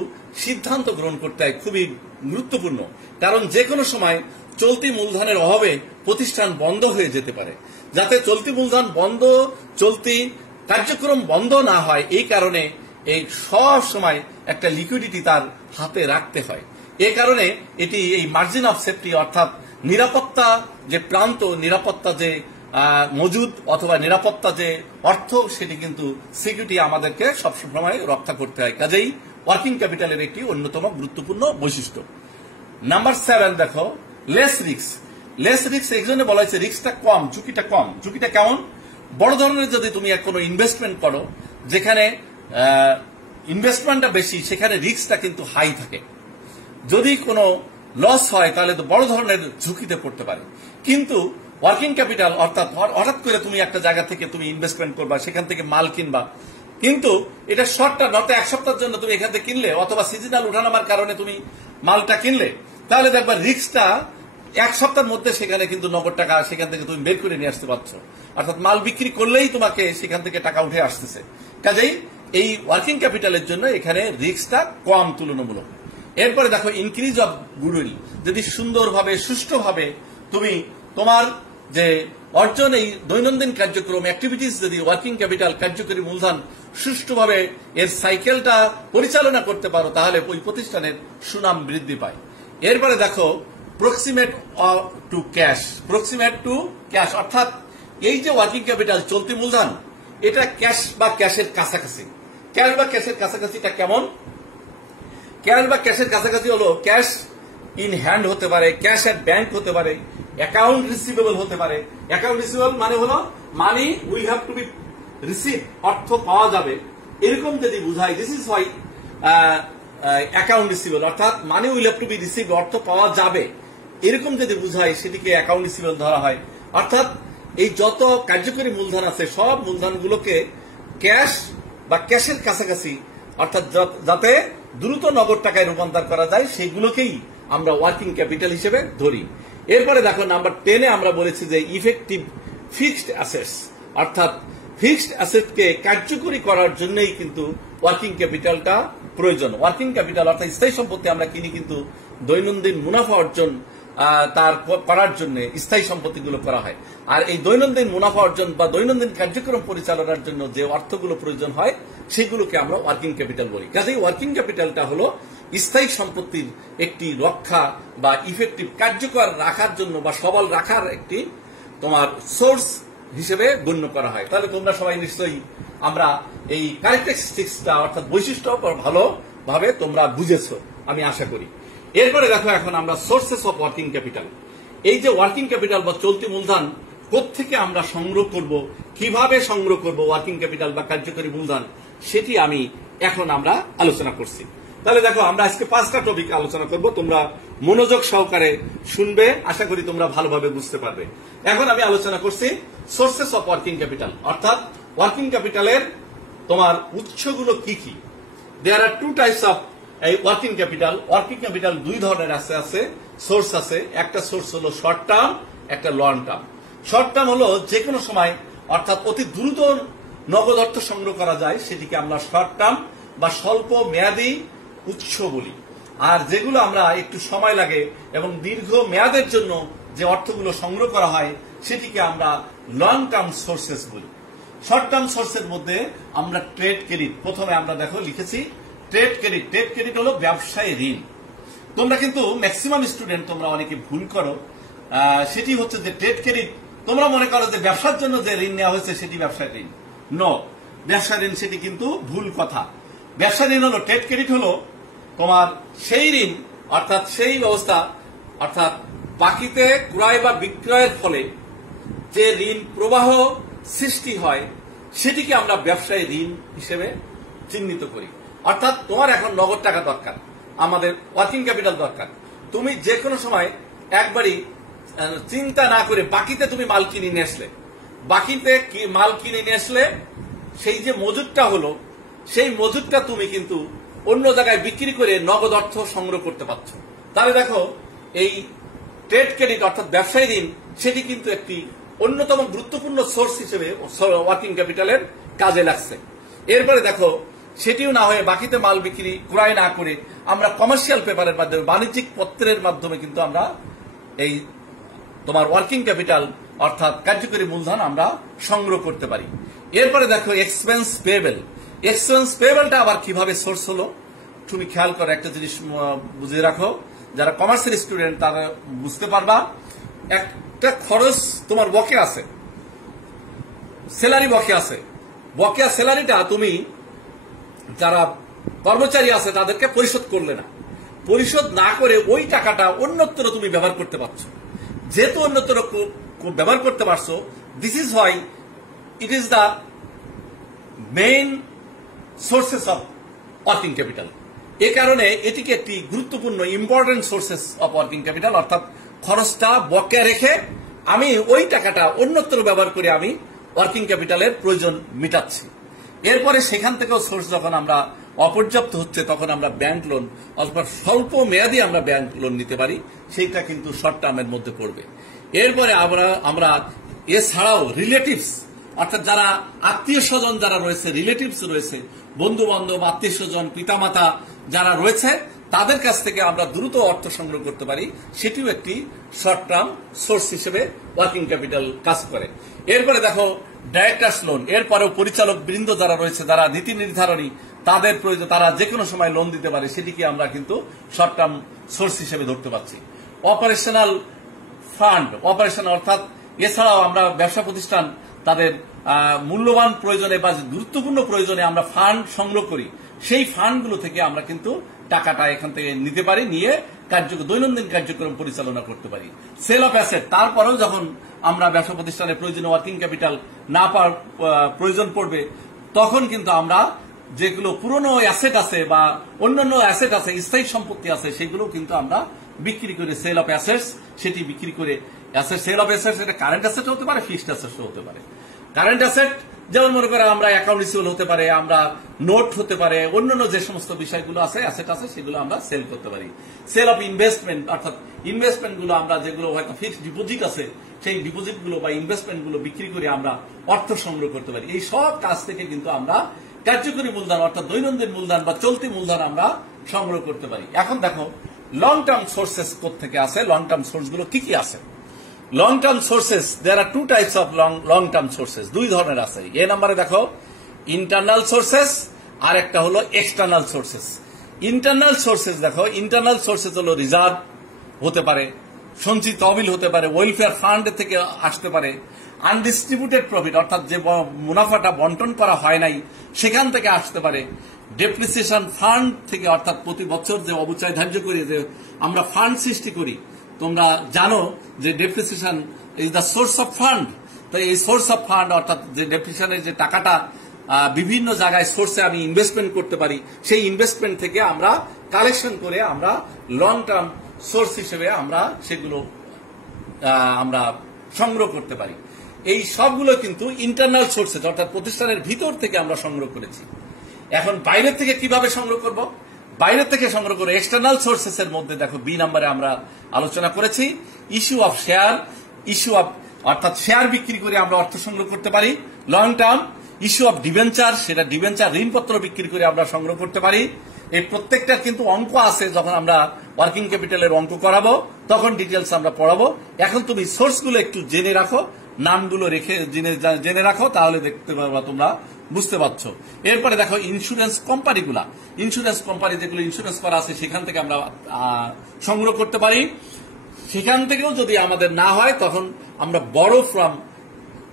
সিদ্ধান্ত গ্রহণ করতে হয়, খুবই গুরুত্বপূর্ণ। কারণ যে কোনো সময় চলতি মূলধনের অভাবে প্রতিষ্ঠান বন্ধ হয়ে যেতে পারে। যাতে চলতি মূলধন বন্ধ, চলতি কার্যক্রম বন্ধ না হয়, এই কারণে এই সব সময় একটা লিকুইডিটি তার হাতে রাখতে হয়। এই কারণে এটি এই মার্জিন অফ সেফটি অর্থাৎ নিরাপত্তা যে প্রান্ত, নিরাপত্তা যে মজুদ অথবা নিরাপত্তা যে অর্থ, সেটি কিন্তু সিকিউরিটি আমাদেরকে সবসময় রক্ষা করতে হয়। কাজেই ওয়ার্কিং ক্যাপিটালের একটি অন্যতম গুরুত্বপূর্ণ বৈশিষ্ট্য। নাম্বার 7 দেখো লেস রিস্ক। লেস রিস্ক এই জন্য বলা হয়েছে রিস্কটা কম, ঝুঁকিটা কম। ঝুঁকিটা কেমন? বড় ধরনের যদি তুমি কোনো ইনভেস্টমেন্ট করো, যেখানে ইনভেস্টমেন্টটা বেশি, সেখানে রিস্কটা কিন্তু হাই থাকে। যদি কোনো লস হয় তাহলে তো বড় ধরনের ঝুঁকিতে পড়তে পারে। কিন্তু ওয়ার্কিং ক্যাপিটাল অর্থাৎ হঠাৎ করে তুমি একটা জায়গা থেকে তুমি ইনভেস্টমেন্ট করবা, সেখান থেকে মাল কিনবা, কিন্তু এটা শর্ট টার্ম, অর্থাৎ 1 সপ্তাহের জন্য তুমি এখান থেকে কিনলে অথবা সিজনাল উঠানামার কারণে তুমি মালটা কিনলে, তাহলে দেখবা রিস্কটা 1 সপ্তাহের মধ্যে সেখানে কিন্তু নগদ টাকা সেখান থেকে তুমি বের করে নিয়ে আসতে পারছো, অর্থাৎ মাল বিক্রি করলেই তোমাকে সেখান থেকে টাকা উঠে আসতেছে। কাজেই এই ওয়ার্কিং ক্যাপিটালের জন্য এখানে রিস্কটা কম তুলনামূলক। এরপরে দেখো ইনক্রিজ অফ গুডউইল। যদি সুন্দরভাবে সুষ্ঠুভাবে তুমি তোমার যে অর্জন, এই দৈনন্দিন কার্যক্রম অ্যাক্টিভিটিস যদি ওয়ার্কিং ক্যাপিটাল কার্যকরী মূলধন সুষ্ঠুভাবে এর সাইকেলটা পরিচালনা করতে পারো, তাহলে ওই প্রতিষ্ঠানের সুনাম বৃদ্ধি পায়। এরপরে দেখো proximate to cash. Proximate to cash অর্থাৎ এই যে ওয়ার্কিং ক্যাপিটাল চলতি মূলধন, এটা ক্যাশ বা ক্যাশের কাছাকাছি। ক্যাশ বা ক্যাশের কাছাকাছিটা কেমন? ক্যাশ বা ক্যাশের কাছাকাছি হলো ক্যাশ ইন হ্যান্ড হতে পারে, ক্যাশ এট ব্যাংক হতে পারে, অ্যাকাউন্ট রিসিভেবল হতে পারে। অ্যাকাউন্ট রিসিভেবল মানে হলো money we have to be receive, অর্থ পাওয়া যাবে, এরকম যদি বুঝাই, this is why account receivable, অর্থাৎ money will have to be receive, অর্থ পাওয়া যাবে, এরকম যদি বুঝাই সেটিকে অ্যাকাউন্ট রিসিভেবল ধরা হয়। অর্থাৎ এই যত কার্যকরী মূলধন আছে সব মূলধনগুলোকে ক্যাশ বা ক্যাশের কাছাকাছি, অর্থাৎ যাতে দ্রুত নগদ টাকায় রূপান্তর করা যায়, সেগুলোকেই আমরা ওয়ার্কিং ক্যাপিটাল হিসেবে ধরি। এরপরে দেখো নাম্বার 10 আমরা বলেছি যে ইফেক্টিভ ফিক্সড অ্যাসেটস, অর্থাৎ ফিক্সড অ্যাসেটকে কার্যকরী করার জন্যই কিন্তু ওয়ার্কিং ক্যাপিটালটা প্রয়োজন। ওয়ার্কিং ক্যাপিটাল অর্থাৎ স্থায়ী সম্পত্তি আমরা কিনি কিন্তু দৈনন্দিন মুনাফা অর্জন তার করার জন্য স্থায়ী সম্পত্তিগুলো করা হয়। আর এই দৈনন্দিন মুনাফা অর্জন বা দৈনন্দিন কার্যক্রম পরিচালনার জন্য যে অর্থগুলো প্রয়োজন হয়, সেগুলোকে আমরা ওয়ার্কিং ক্যাপিটাল বলি। কাজেই ওয়ার্কিং ক্যাপিটালটা হলো স্থায়ী সম্পত্তির একটি রক্ষা বা ইফেক্টিভ কার্যকর রাখার জন্য বা সবল রাখার একটি তোমার সোর্স হিসেবে গণ্য করা হয়। তাহলে তোমরা সবাই নিশ্চয়ই আমরা এই ক্যারেক্টারিস্টিক্সটা অর্থাৎ বৈশিষ্ট্য ভালো ভাবে তোমরা বুঝেছো আমি আশা করি। এরপরে দেখো এখন আমরা সোর্সেস অফ ওয়ার্কিং ক্যাপিটাল। এই যে ওয়ার্কিং ক্যাপিটাল বা চলতি মূলধন কোত্থেকে আমরা সংগ্রহ করব, কিভাবে সংগ্রহ করব ওয়ার্কিং ক্যাপিটাল বা কার্যকরী মূলধন, সেটি আমি এখন আমরা আলোচনা করছি। তাহলে দেখো আমরা আজকে 5টা টপিক আলোচনা করব, তোমরা মনোযোগ সহকারে শুনবে, আশা করি তোমরা ভালোভাবে বুঝতে পারবে। এখন আমি আলোচনা করছি সোর্সেস অফ ওয়ার্কিং ক্যাপিটাল, অর্থাৎ ওয়ার্কিং ক্যাপিটালের তোমার উৎসগুলো কি কি। দেয়ার আর 2 টাইপস অফ এই ওয়ার্কিং ক্যাপিটাল। ওয়ার্কিং ক্যাপিটাল 2 ধরনের আছে সোর্স আছে। একটা সোর্স হলো শর্ট টার্ম, একটা লং টার্ম। শর্ট টার্ম হলো যে কোনো সময় অর্থাৎ অতি দ্রুত নগদ অর্থ সংগ্রহ করা যায়, সেটিকে আমরা শর্ট টার্ম বা স্বল্প মেয়াদী উৎস বলি। আর যেগুলো আমরা একটু সময় লাগে এবং দীর্ঘ মেয়াদের জন্য যে অর্থগুলো সংগ্রহ করা হয়, সেটিকে আমরা লং টার্ম সোর্সেস বলি। শর্ট টার্ম সোর্সের মধ্যে আমরা ট্রেড ক্রেডিট, প্রথমে আমরা দেখো লিখেছি ট্রেড ক্রেডিট। ট্রেড ক্রেডিট হলো ব্যবসায় ঋণ। তোমরা কিন্তু ম্যাক্সিমাম স্টুডেন্ট তোমরা অনেকে ভুল করো, সেটি হচ্ছে যে ট্রেড ক্রেডিট তোমরা মনে করো যে ব্যবসার জন্য যে ঋণ নেওয়া হয়েছে সেটি ব্যবসায় ঋণ। নো, ব্যবসা ঋণ সেটি কিন্তু ভুল কথা। ব্যবসা ঋণ হলো, ট্রেড ক্রেডিট হলো তোমার সেই ঋণ, অর্থাৎ সেই ব্যবস্থা, অর্থাৎ বাকিতে ক্রয় বা বিক্রয়ের ফলে যে ঋণ প্রবাহ সৃষ্টি হয় সেটিকে আমরা ব্যবসায়ী ঋণ হিসেবে চিহ্নিত করি। অর্থাৎ তোমার এখন নগদ টাকা দরকার, আমাদের ওয়ার্কিং ক্যাপিটাল দরকার। তুমি যে কোনো সময় একবারই চিন্তা না করে বাকিতে তুমি মাল কিনে নিয়ে আসলে, বাকিতে মাল কিনে নিয়ে আসলে সেই যে মজুদটা হলো, সেই মজুদটা তুমি কিন্তু অন্য জায়গায় বিক্রি করে নগদ অর্থ সংগ্রহ করতে পারছ। তাহলে দেখো এই ট্রেড ক্রেডিট অর্থাৎ ব্যবসায়ী ঋণ সেটি কিন্তু একটি অন্যতম গুরুত্বপূর্ণ সোর্স হিসেবে ওয়ার্কিং ক্যাপিটালের কাজে লাগছে। এরপরে দেখো সেটিও না হয়ে বাকিতে মাল বিক্রি ক্রয় না করে আমরা কমার্শিয়াল পেপারের মাধ্যমে, বাণিজ্যিক পত্রের মাধ্যমে কিন্তু আমরা এই তোমার ওয়ার্কিং ক্যাপিটাল অর্থাৎ কার্যকরী মূলধন আমরা সংগ্রহ করতে পারি। এরপরে দেখো এক্সপেন্স পেয়েবল। এক্সপেন্স পেয়েবলটা আবার কিভাবে সোর্স হলো তুমি খেয়াল করো, একটা জিনিস বুঝে রাখো, যারা কমার্সের স্টুডেন্ট তারা বুঝতে পারবা। একটা খরচ তোমার বকে আছে, স্যালারি বকে আছে, বকেয়া স্যালারিটা তুমি যারা কর্মচারী আছে তাদেরকে পরিশোধ করলে না, পরিশোধ না করে ওই টাকাটা অন্যত্র তুমি ব্যবহার করতে পারছো। যেহেতু অন্যত্র ব্যবহার করতে পারছো, this is why it is the main sources of working capital. এ কারণে এটিকে একটি গুরুত্বপূর্ণ important sources of working capital, অর্থাৎ খরচটা বকেয়া রেখে আমি ওই টাকাটা অন্যত্র ব্যবহার করে আমি ওয়ার্কিং ক্যাপিটালের প্রয়োজন মিটাচ্ছি। এরপরে সেখান থেকেও সোর্স যখন আমরা অপর্যাপ্ত হচ্ছে তখন আমরা ব্যাংক লোন অথবা স্বল্প মেয়াদী আমরা ব্যাংক লোন নিতে পারি, সেইটা কিন্তু শর্ট টার্মের মধ্যে পড়বে। এরপরে আমরা এছাড়াও রিলেটিভস অর্থাৎ যারা আত্মীয় স্বজন যারা রয়েছে, রিলেটিভস রয়েছে, বন্ধু বান্ধব, আত্মীয় স্বজন, পিতামাতা যারা রয়েছে, তাদের কাছ থেকে আমরা দ্রুত অর্থ সংগ্রহ করতে পারি, সেটিও একটি শর্ট টার্ম সোর্স হিসেবে ওয়ার্কিং ক্যাপিটাল কাজ করে। এরপরে দেখো ডাইরেক্টরস লোন। এরপরেও পরিচালক বৃন্দ যারা রয়েছে, যারা নীতি নির্ধারণী, তাদের প্রয়োজন, তারা যে কোনো সময় লোন দিতে পারে, সেটিকে আমরা কিন্তু শর্ট টার্ম সোর্স হিসেবে ধরতে পারছি। অপারেশনাল ফান্ড, অপারেশন অর্থাৎ এছাড়াও আমরা ব্যবসা প্রতিষ্ঠান তাদের মূল্যবান প্রয়োজনে বা গুরুত্বপূর্ণ প্রয়োজনে আমরা ফান্ড সংগ্রহ করি, সেই ফান্ডগুলো থেকে আমরা কিন্তু টাকাটা এখান থেকে নিতে পারি, নিয়ে দৈনন্দিন কার্যক্রম পরিচালনা করতে পারি। সেল অফ অ্যাসেট, তারপরেও যখন আমরা ব্যবসা প্রতিষ্ঠানের প্রয়োজনে ওয়ার্কিং ক্যাপিটাল না প্রয়োজন পড়বে, তখন কিন্তু আমরা যেগুলো পুরনো অ্যাসেট আছে বা অন্যান্য অ্যাসেট আছে, স্থায়ী সম্পত্তি আছে, সেগুলো কিন্তু আমরা বিক্রি করে সেল অফ অ্যাসেটস, সেটি বিক্রি করে সেল অফ অ্যাসেটস এটা কারেন্ট অ্যাসেট হতে পারে, ফিক্সড অ্যাসেটস হতে পারে। কারেন্ট অ্যাসেট যেমন মনে করে আমরা অ্যাকাউন্ট রিসিভেবল হতে পারে, আমরা নোট হতে পারে, অন্যান্য যে সমস্ত বিষয়গুলো আছে অ্যাসেট আছে সেগুলো আমরা সেল করতে পারি। সেল অফ ইনভেস্টমেন্ট অর্থাৎ ইনভেস্টমেন্ট গুলো আমরা যেগুলো হয়তো ফিক্সড ডিপোজিট আছে, সেই ডিপোজিট গুলো বা ইনভেস্টমেন্ট গুলো বিক্রি করে আমরা অর্থ সংগ্রহ করতে পারি। এই সব কাজ থেকে কিন্তু আমরা কার্যকরী মূলধন অর্থাৎ দৈনন্দিন মূলধন বা চলতি মূলধন আমরা সংগ্রহ করতে পারি। এখন দেখো লং টার্ম সোর্সেস কোত্থেকে আছে, লং টার্ম সোর্স গুলো কি কি আছে। Long term sources, there are 2 types of long term sources, 2 ধরনের আছে। এ নম্বরে দেখো ইন্টারনাল সোর্সেস আর একটা হলো এক্সটার্নাল সোর্সেস। ইন্টারনাল সোর্সেস দেখো, ইন্টারনাল সোর্সেস হলো রিজার্ভ হতে পারে, সঞ্চিত তহবিল হতে পারে, ওয়েলফেয়ার ফান্ড থেকে আসতে পারে, আনডিস্ট্রিবিউটেড প্রফিট অর্থাৎ যে মুনাফাটা বন্টন করা হয় নাই সেখান থেকে আসতে পারে, ডেপ্রিসিয়েশন ফান্ড থেকে, অর্থাৎ প্রতি বছর যে অবচয় ধার্য করি, যে আমরা ফান্ড সৃষ্টি করি, তোমরা জানো যে depreciation is the source of fund. তো এই সোর্স অফ ফান্ড অর্থাৎ যে ডেপ্রিসিয়েশনের যে টাকাটা বিভিন্ন জায়গায় সোর্সে আমি ইনভেস্টমেন্ট করতে পারি, সেই ইনভেস্টমেন্ট থেকে আমরা কালেকশন করে আমরা লং টার্ম সোর্স হিসেবে আমরা সেগুলো আমরা সংগ্রহ করতে পারি। এই সবগুলো কিন্তু ইন্টারনাল সোর্সেস, অর্থাৎ প্রতিষ্ঠানের ভিতর থেকে আমরা সংগ্রহ করেছি। এখন বাইরের থেকে কিভাবে সংগ্রহ করব? বাইরের থেকে সংগ্রহ করে এক্সটার্নাল সোর্সেস এর মধ্যে দেখো বি নম্বরে আমরা আলোচনা করেছি issue of share, issue of অর্থাৎ শেয়ার বিক্রি করে আমরা অর্থ সংগ্রহ করতে পারি long term. Issue of debenture, সেটা ডিবেঞ্চার ঋণপত্র বিক্রি করে আমরা সংগ্রহ করতে পারি। এই প্রত্যেকটার কিন্তু অঙ্ক আছে, যখন আমরা ওয়ার্কিং ক্যাপিটালের অঙ্ক করাবো তখন ডিটেলস আমরা পড়াবো। এখন তুমি সোর্সগুলো একটু জেনে রাখো, নামগুলো রেখে জেনে রাখো, তাহলে দেখতে পারবা, তোমরা বুঝতে পারছো। এরপরে দেখো ইন্স্যুরেন্স কোম্পানিগুলা, ইন্স্যুরেন্স কোম্পানি যেগুলো ইন্স্যুরেন্স করা আছে সেখান থেকে আমরা সংগ্রহ করতে পারি। সেখান থেকেও যদি আমাদের না হয় তখন আমরা বড় ফ্রম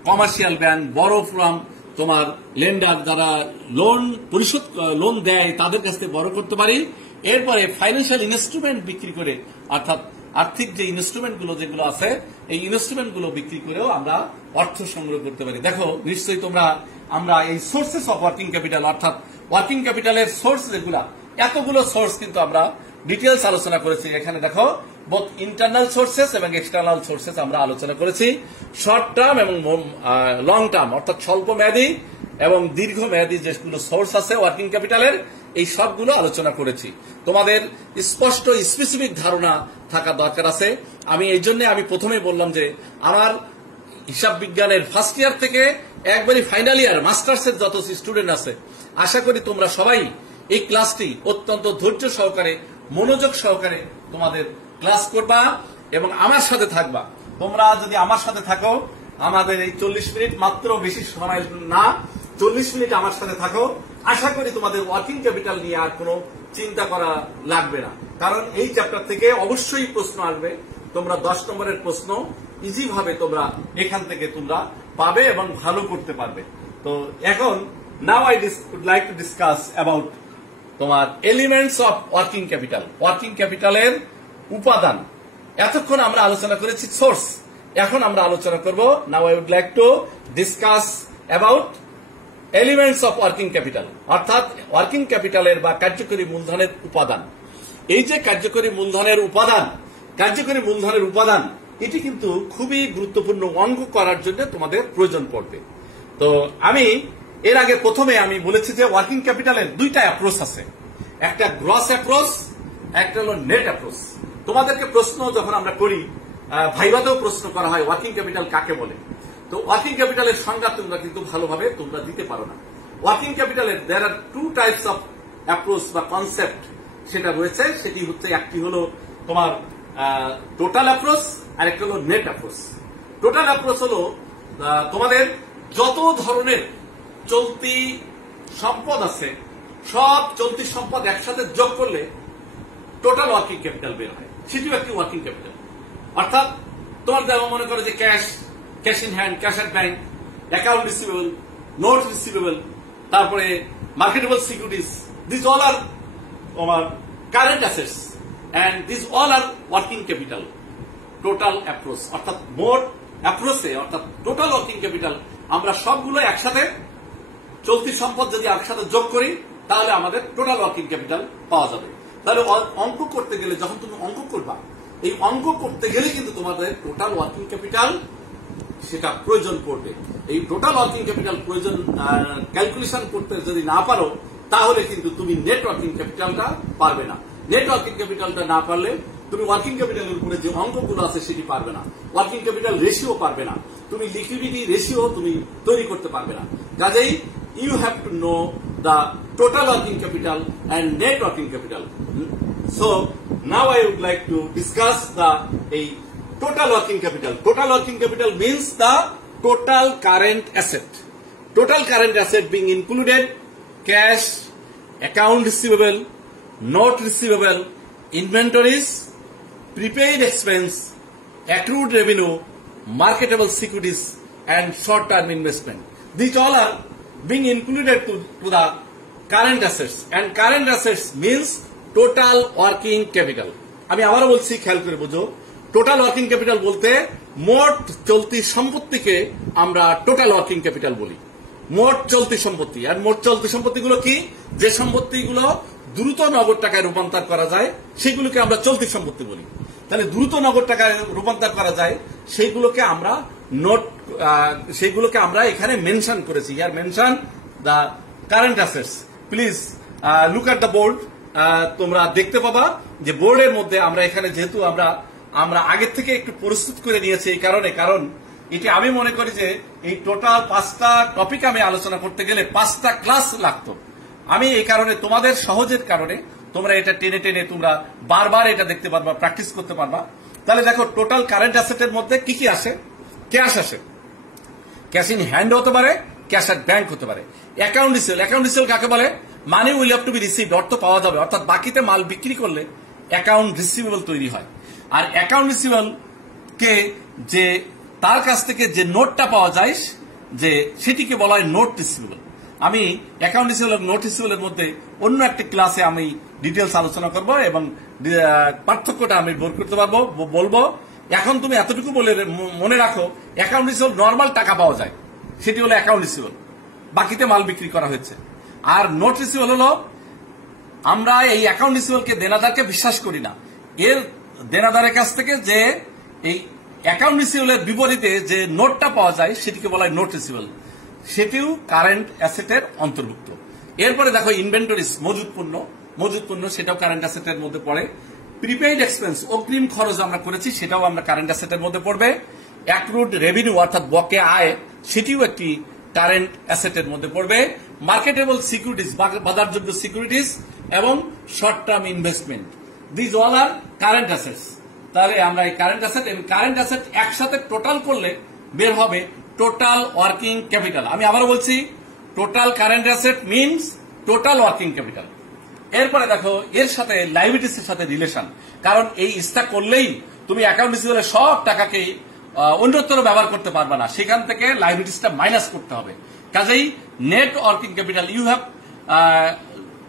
কমার্শিয়াল ব্যাংক, বড় ফ্রম তোমার লেন্ডার, যারা লোন দেয় তাদের কাছ থেকে বড় করতে পারি। এরপরে ফাইন্যান্সিয়াল ইনস্ট্রুমেন্ট বিক্রি করে, অর্থাৎ আর্থিক যে ইনস্ট্রুমেন্ট গুলো যেগুলো আছে এই ইনস্ট্রুমেন্ট গুলো বিক্রি করেও আমরা অর্থ সংগ্রহ করতে পারি। দেখো নিশ্চয়ই আমরা এই সোর্সেস অফ ওয়ার্কিং ক্যাপিটাল, অর্থাৎ ওয়ার্কিং ক্যাপিটালের সোর্স যেগুলা, এতগুলো সোর্স কিন্তু আমরা ডিটেলস আলোচনা করেছি। এখানে দেখো বোথ ইন্টারনাল সোর্সেস এবং এক্সটার্নাল সোর্সেস আমরা আলোচনা করেছি। শর্ট টার্ম এবং লং টার্ম, অর্থাৎ স্বল্প মেয়াদী এবং দীর্ঘ মেয়াদী যেগুলো সোর্স আছে ওয়ার্কিং ক্যাপিটালের, এই সবগুলো আলোচনা করেছি। তোমাদের স্পষ্ট স্পেসিফিক ধারণা থাকা দরকার আছে। এই জন্য আমি প্রথমে বললাম যে আমার হিসাব বিজ্ঞানের ফার্স্ট ইয়ার থেকে একবারই ফাইনাল ইয়ার মাস্টার্সের যত স্টুডেন্ট আছে, আশা করি তোমরা সবাই এই ক্লাসটি অত্যন্ত ধৈর্য সহকারে, মনোযোগ সহকারে তোমাদের ক্লাস করবা এবং আমার সাথে থাকবা। তোমরা যদি আমার সাথে থাকো, আমাদের এই 40 মিনিট, মাত্র বেশি সময় না, 40 মিনিট আমার সাথে থাকো, আশা করি তোমাদের ওয়ার্কিং ক্যাপিটাল নিয়ে আর কোনো চিন্তা করা লাগবে না। কারণ এই চ্যাপ্টার থেকে অবশ্যই প্রশ্ন আসবে। তোমরা 10 নম্বরের প্রশ্ন ইজি ভাবে তোমরা এখান থেকে তোমরা পাবে এবং ভালো করতে পারবে। তো এখন now I would like to discuss about তোমার elements of working capital. Working ক্যাপিটালের উপাদান এতক্ষণ আমরা আলোচনা করেছি সোর্স, এখন আমরা আলোচনা করব now I would like to discuss about elements of working capital, অর্থাৎ ওয়ার্কিং ক্যাপিটালের বা কার্যকরী মূলধনের উপাদান। এই যে কার্যকরী মূলধনের উপাদান এটি কিন্তু খুবই গুরুত্বপূর্ণ, অঙ্ক করার জন্য তোমাদের প্রয়োজন পড়বে। তো আমি এর আগে প্রথমে আমি বলেছি যে ওয়ার্কিং ক্যাপিটালের দুইটা অ্যাপ্রোচ আছে, একটা গ্রস অ্যাপ্রোচ, একটা হলো নেট অ্যাপ্রোচ। তোমাদেরকে প্রশ্ন যখন আমরা করি, ভাইভাতেও প্রশ্ন করা হয় ওয়ার্কিং ক্যাপিটাল কাকে বলে। তো ওয়ার্কিং ক্যাপিটালের সংজ্ঞা তোমরা কিন্তু ভালোভাবে তোমরা দিতে পারো না। ওয়ার্কিং ক্যাপিটালের there are two types of approach বা কনসেপ্ট সেটা রয়েছে। সেটি হচ্ছে, একটি হলো তোমার টোটাল অ্যাপ্রোচ আর একটা হলো নেট অ্যাপ্রোচ। টোটাল অ্যাপ্রোচ হলো তোমাদের যত ধরনের চলতি সম্পদ আছে সব চলতি সম্পদ একসাথে যোগ করলে টোটাল ওয়ার্কিং ক্যাপিটাল বের হয়, সেটিও একটি ওয়ার্কিং ক্যাপিটাল। অর্থাৎ তোমার যেমন মনে করো যে cash in hand, cash at bank, account receivable, note receivable, তারপরে মার্কেটেবল সিকিউরিটিজ, দিস অল আর তোমার current assets and these all are working capital. Total approach অর্থাৎ মোট অ্যাপ্রোচে, অর্থাৎ টোটাল ওয়ার্কিং ক্যাপিটাল আমরা সবগুলো একসাথে, চলতি সম্পদ যদি একসাথে যোগ করি তাহলে আমাদের টোটাল ওয়ার্কিং ক্যাপিটাল পাওয়া যাবে। তাহলে অঙ্ক করতে গেলে, যখন তুমি অঙ্ক করবা, এই অঙ্ক করতে গেলে কিন্তু তোমাদের টোটাল ওয়ার্কিং ক্যাপিটাল সেটা প্রয়োজন পড়বে। এই টোটাল ওয়ার্কিং ক্যাপিটাল প্রয়োজন ক্যালকুলেশন করতে যদি না পারো তাহলে কিন্তু তুমি নেট ওয়ার্কিং ক্যাপিটালটা পারবে না। নেট ওয়ার্কিং ক্যাপিটালটা না পারলে তুমি ওয়ার্কিং ক্যাপিটালের উপরে যে অঙ্কগুলো আছে সেটি পারবে না, ওয়ার্কিং ক্যাপিটাল রেশিও পারবে না, তুমি লিকুইডিটি রেশিও তুমি তৈরি করতে পারবে না। কাজেই you have to know the total working capital and net working capital. So now I would like to discuss the এই total working capital. Total working capital means the total current asset. Total current asset being included cash, account receivable, note receivable, inventories, prepaid expense, accrued revenue, marketable securities, and short-term investment. These all are being included to the current assets, and current assets means total working capital. আমি আবারও বলছি, খেয়াল করে বুঝো, টোটাল ওয়ার্কিং ক্যাপিটাল বলতে মোট চলতি সম্পত্তিকে আমরা টোটাল ওয়ার্কিং ক্যাপিটাল বলি। মোট চলতি সম্পত্তি, আর মোট চলতি সম্পত্তিগুলো কি? যে সম্পত্তিগুলো দ্রুত নগদ টাকায় রূপান্তর করা যায় সেগুলোকে আমরা চলতি সম্পত্তি বলি। তাহলে দ্রুত নগদ টাকায় রূপান্তর করা যায় সেইগুলোকে আমরা সেইগুলোকে আমরা এখানে মেনশন করেছি। Here mention the current assets. Please look at the board. তোমরা দেখতে পাবা যে বোর্ডের মধ্যে আমরা এখানে যেহেতু আমরা আগের থেকে একটু প্রস্তুত করে নিয়েছি এই কারণ এটি আমি মনে করি যে এই টোটাল 5টা টপিক আমি আলোচনা করতে গেলে 5টা ক্লাস লাগতো। আমি এই কারণে তোমাদের সহজের কারণে তোমরা এটা টেনে টেনে তোমরা বারবার এটা দেখতে পারবা, প্র্যাকটিস করতে পারবা। তাহলে দেখো, টোটাল কারেন্ট অ্যাসেটের মধ্যে কি কি আসে? ক্যাশ আসে, ক্যাশ ইন হ্যান্ড হতে পারে, ক্যাশ অ্যাট ব্যাংক হতে পারে। অ্যাকাউন্ট রিসিভেবল, অ্যাকাউন্ট রিসিভেবল কাকে বলে? মানি will have to be received, অর্থ পাওয়া যাবে, অর্থাৎ বাকিতে মাল বিক্রি করলে অ্যাকাউন্ট রিসিভেবল তৈরি হয়। আর অ্যাকাউন্ট রিসিভেবল কে যে তার কাছ থেকে যে নোটটা পাওয়া যায় যে সেটিকে বলা হয় নোট রিসিভেবল। আমি অ্যাকাউন্ট রিসিভেবল এবং নোট রিসিভেবলের মধ্যে অন্য একটি ক্লাসে আমি ডিটেলস আলোচনা করব এবং পার্থক্যটা আমি বের করতে পারবো, বলবো। এখন তুমি এতটুকু বলে মনে রাখো, অ্যাকাউন্ট রিসিভেবল নর্মাল টাকা পাওয়া যায়, সেটি হলো অ্যাকাউন্ট রিসিভেবল, বাকিতে মাল বিক্রি করা হয়েছে। আর নোট রিসিভেবল হলো আমরা এই অ্যাকাউন্ট রিসিভেবলকে দেনাদারকে বিশ্বাস করি না, এর দেনাদারের কাছ থেকে যে এই অ্যাকাউন্ট রিসিভেবলের বিপরীতে যে নোটটা পাওয়া যায় সেটিকে বলা হয় নোট রিসিভেবল, সেটিও কারেন্ট অ্যাসেটের অন্তর্ভুক্ত। এরপরে দেখো ইনভেন্টরিজ, মজুদ পণ্য সেটাও কারেন্ট অ্যাসেটের মধ্যে পড়ে। প্রিপেইড এক্সপেন্স, অগ্রিম খরচ আমরা করেছি, সেটাও আমরা কারেন্ট অ্যাসেটের মধ্যে পড়বে। অ্যাক্রুড রেভিনিউ অর্থাৎ বকেয়া আয়, সেটিও একটি কারেন্ট অ্যাসেটের মধ্যে পড়বে। মার্কেটেবল সিকিউরিটিজ, বাজারযোগ্য সিকিউরিটিজ এবং short term investment, these all are current assets. তাহলে আমরা এই কারেন্ট অ্যাসেট এবং কারেন্ট অ্যাসেট একসাথে টোটাল করলে বের হবে টোটাল ওয়ার্কিং ক্যাপিটাল। আমি আবারও বলছি, total current asset means total working capital. এরপরে দেখো, এর সাথে লাইবিলিটিস এর সাথে রিলেশন, কারণ এই ইস্তা করলেই তুমি অ্যাকাউন্ট রিসিভেবলের সব টাকাকে অন্যত্র ব্যবহার করতে পারবে না, সেখান থেকে লাইবিলিটিসটা মাইনাস করতে হবে। কাজেই net working capital, you have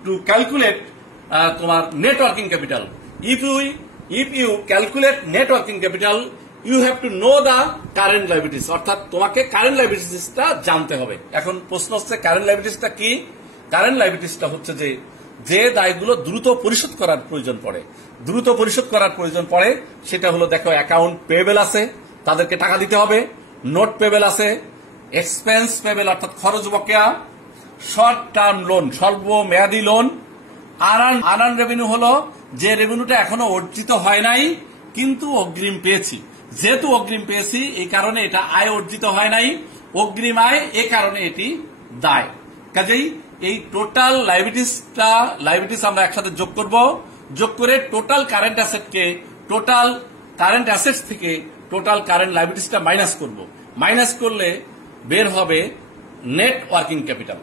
to calculate তোমার net working capital. If you calculate net working capital, you have to know the current liabilities, অর্থাৎ তোমাকে কারেন্ট লাইবিলিটিসটা জানতে হবে। এখন প্রশ্ন হচ্ছে কারেন্ট লাইবিলিটিসটা কি? কারেন্ট লাইবিলিটিসটা হচ্ছে যে দায়গুলো দ্রুত পরিশোধ করার প্রয়োজন পড়ে, সেটা হলো দেখো, অ্যাকাউন্ট পেয়েবল আছে, তাদেরকে টাকা দিতে হবে। নোট পেয়েবল আছে, এক্সপেন্স পেয়েবল অর্থাৎ খরচ বকেয়া, শর্ট টার্ম লোন স্বল্পমেয়াদী লোন, আর্ন রেভিনিউ হলো যে রেভিনিউটা এখনো অর্জিত হয় নাই কিন্তু অগ্রিম পেয়েছি, যেহেতু অগ্রিম পেয়েছি এই কারণে এটা আয় অর্জিত হয় নাই, অগ্রিম আয়, এ কারণে এটি দায়। কাজেই এই টোটাল লাইবিলিটিস আমরা একসাথে যোগ করে টোটাল কারেন্ট অ্যাসেটকে টোটাল কারেন্ট অ্যাসেটস থেকে টোটাল কারেন্ট লাইবিলিটিসটা মাইনাস করলে বের হবে নেট ওয়ার্কিং ক্যাপিটাল।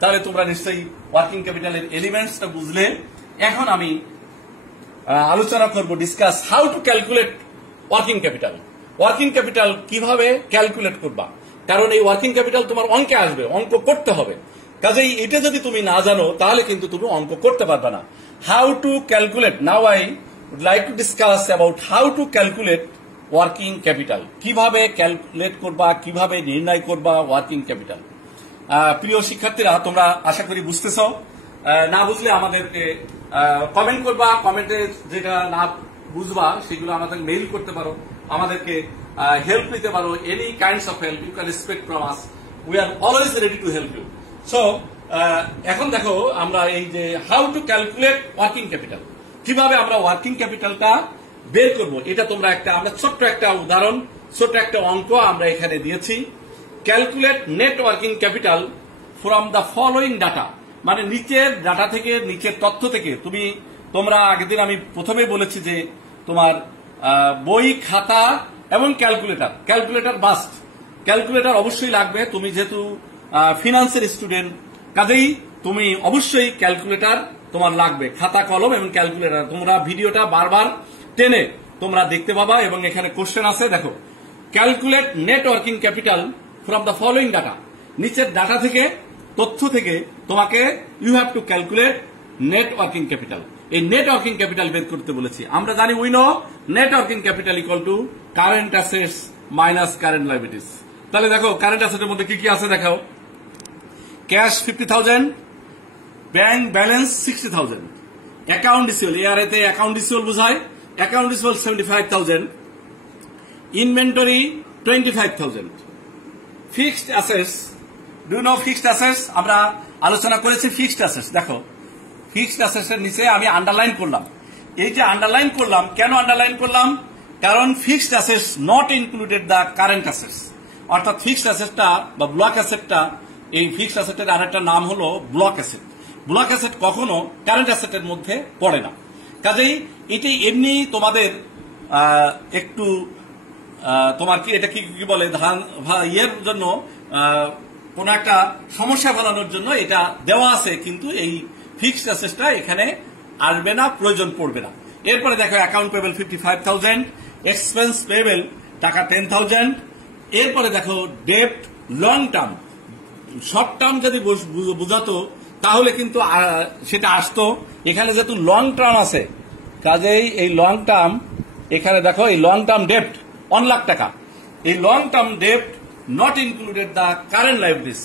তাহলে তোমরা নিশ্চয়ই ওয়ার্কিং ক্যাপিটালের এলিমেন্টসটা বুঝলে। এখন আমি আলোচনা করব, discuss how to calculate working capital. Working capital কিভাবে ক্যালকুলেট করবা, কারণ এই ওয়ার্কিং ক্যাপিটাল তোমার অঙ্কে আসবে, অঙ্ক করতে হবে। কাজেই এটা যদি তুমি না জানো তাহলে কিন্তু তুমি অঙ্ক করতে পারবে না। How to calculate, now I would like to discuss about how to calculate working capital. কিভাবে ক্যালকুলেট করবা, কিভাবে নির্ণয় করবা ওয়ার্কিং ক্যাপিটাল। প্রিয় শিক্ষার্থীরা, তোমরা আশা করি বুঝতেছ। না বুঝলে আমাদেরকে কমেন্ট করবা, কমেন্টে যেটা না বুঝবা সেগুলো আমাদের মেইল করতে পারো, আমাদেরকে হেল্প নিতে পারো। Any kinds of help you can expect from us, we are always ready to help you. So এখন দেখো, আমরা এই যে how to calculate working capital, কিভাবে আমরা ওয়ার্কিং ক্যাপিটালটা বের করব, এটা তোমরা আমরা ছোট্ট একটা উদাহরণ, ছোট্ট একটা অঙ্ক আমরা এখানে দিয়েছি। Calculate net working capital from the following data, মানে নিচের ডাটা থেকে, নিচের তথ্য থেকে। তোমরা আগের দিন আমি প্রথমেই বলেছি যে তোমার বই, খাতা এবং ক্যালকুলেটর মাস্ট, ক্যালকুলেটর অবশ্যই লাগবে। তুমি যেহেতু ফিনান্সের স্টুডেন্ট, কাজেই তুমি অবশ্যই ক্যালকুলেটর তোমার লাগবে, খাতা কলম এবং ক্যালকুলেটর। তোমরা ভিডিওটা বারবার টেনে তোমরা দেখতে পাবা এবং এখানে কোশ্চেন আছে, দেখো। Calculate net working capital from the following data, নিচের ডাটা থেকে, তথ্য থেকে তোমাকে you have to calculate net working capital. এই নেট ওয়ার্কিং ক্যাপিটাল বের করতে বলেছি। আমরা জানি we know net working capital equal to current assets minus current liabilities. তাহলে দেখো কারেন্ট অ্যাসেটের মধ্যে কি কি আছে দেখাও। Cash 50,000, bank balance 60,000, account receivable, এআরএতে অ্যাকাউন্ট রিসিভেবল বোঝায়, account receivable 75,000, inventory 25,000, fixed assets, do know fixed assets আমরা আলোচনা করেছি। ফিক্সড অ্যাসেটস দেখো, ফিক্সড অ্যাসেটস এর নিচে আমি আন্ডারলাইন করলাম। এই যে আন্ডারলাইন করলাম, কেন আন্ডারলাইন করলাম? কারণ fixed assets not included the current assets, অর্থাৎ ফিক্সড অ্যাসেটটা বা ব্লক অ্যাসেটটা, এই ফিক্সড অ্যাসেটের আরেকটা নাম হলো ব্লক অ্যাসেট। ব্লক অ্যাসেট কখনো কারেন্ট অ্যাসেটের মধ্যে পড়ে না। কাজেই এটি এমনি তোমাদের একটু তোমার কি এটা কি বলে ধান ইয়ের জন্য কোন একটা সমস্যা ফেলানোর জন্য এটা দেওয়া আছে, কিন্তু এই ফিক্সড অ্যাসেটটা এখানে আসবে না, প্রয়োজন পড়বে না। এরপরে দেখো অ্যাকাউন্ট পেবেল 55,000, এক্সপেন্স পেবেল টাকা 10,000। এরপরে দেখো ডেপ্ট লং টার্ম, শর্ট টার্ম যদি বুঝাতো তাহলে কিন্তু সেটা আসতো। এখানে যেহেতু লং টার্ম আছে, কাজেই এই লং টার্ম এখানে দেখো এই লং টার্ম ডেপ্ট 1 লাখ টাকা, এই লং টার্ম ডেপ্ট not included the current liabilities,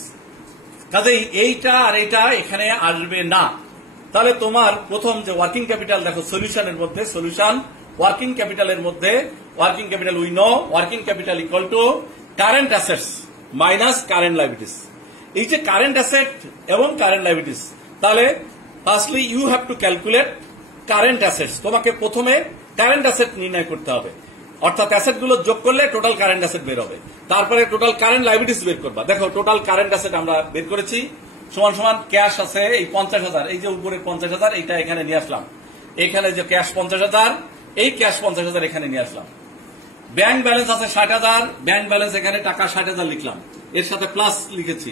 কাজেই এইটা আর এইটা এখানে আসবে না। তাহলে তোমার প্রথম যে ওয়ার্কিং ক্যাপিটাল দেখো সলিউশনের মধ্যে, সলিউশন ওয়ার্কিং ক্যাপিটালের মধ্যে, working capital we know working capital equal to current assets minus current liabilities. এই যে কারেন্ট অ্যাসেট এবং কারেন্ট লাইবিলিটিস, তাহলে firstly you have to calculate current assets. তোমাকে প্রথমে কারেন্ট অ্যাসেট নির্ণয় করতে হবে, অর্থাৎ অ্যাসেটগুলো যোগ করলে টোটাল কারেন্ট অ্যাসেট বের হবে। তারপরে টোটাল কারেন্ট লাইবিলিটিস বের করবা। দেখো টোটাল কারেন্ট অ্যাসেট আমরা বের করেছি, সমান সমান ক্যাশ আছে এই 50,000, এই যে উপরে 50,000 এইটা এখানে নিয়ে আসলাম, এখানে যে ক্যাশ 50,000, এই ক্যাশ 50,000 এখানে নিয়ে আসলাম। ব্যাংক ব্যালেন্স আছে 60,000, ব্যাংক ব্যালেন্স এখানে টাকা 60,000 লিখলাম, এর সাথে প্লাস লিখেছি।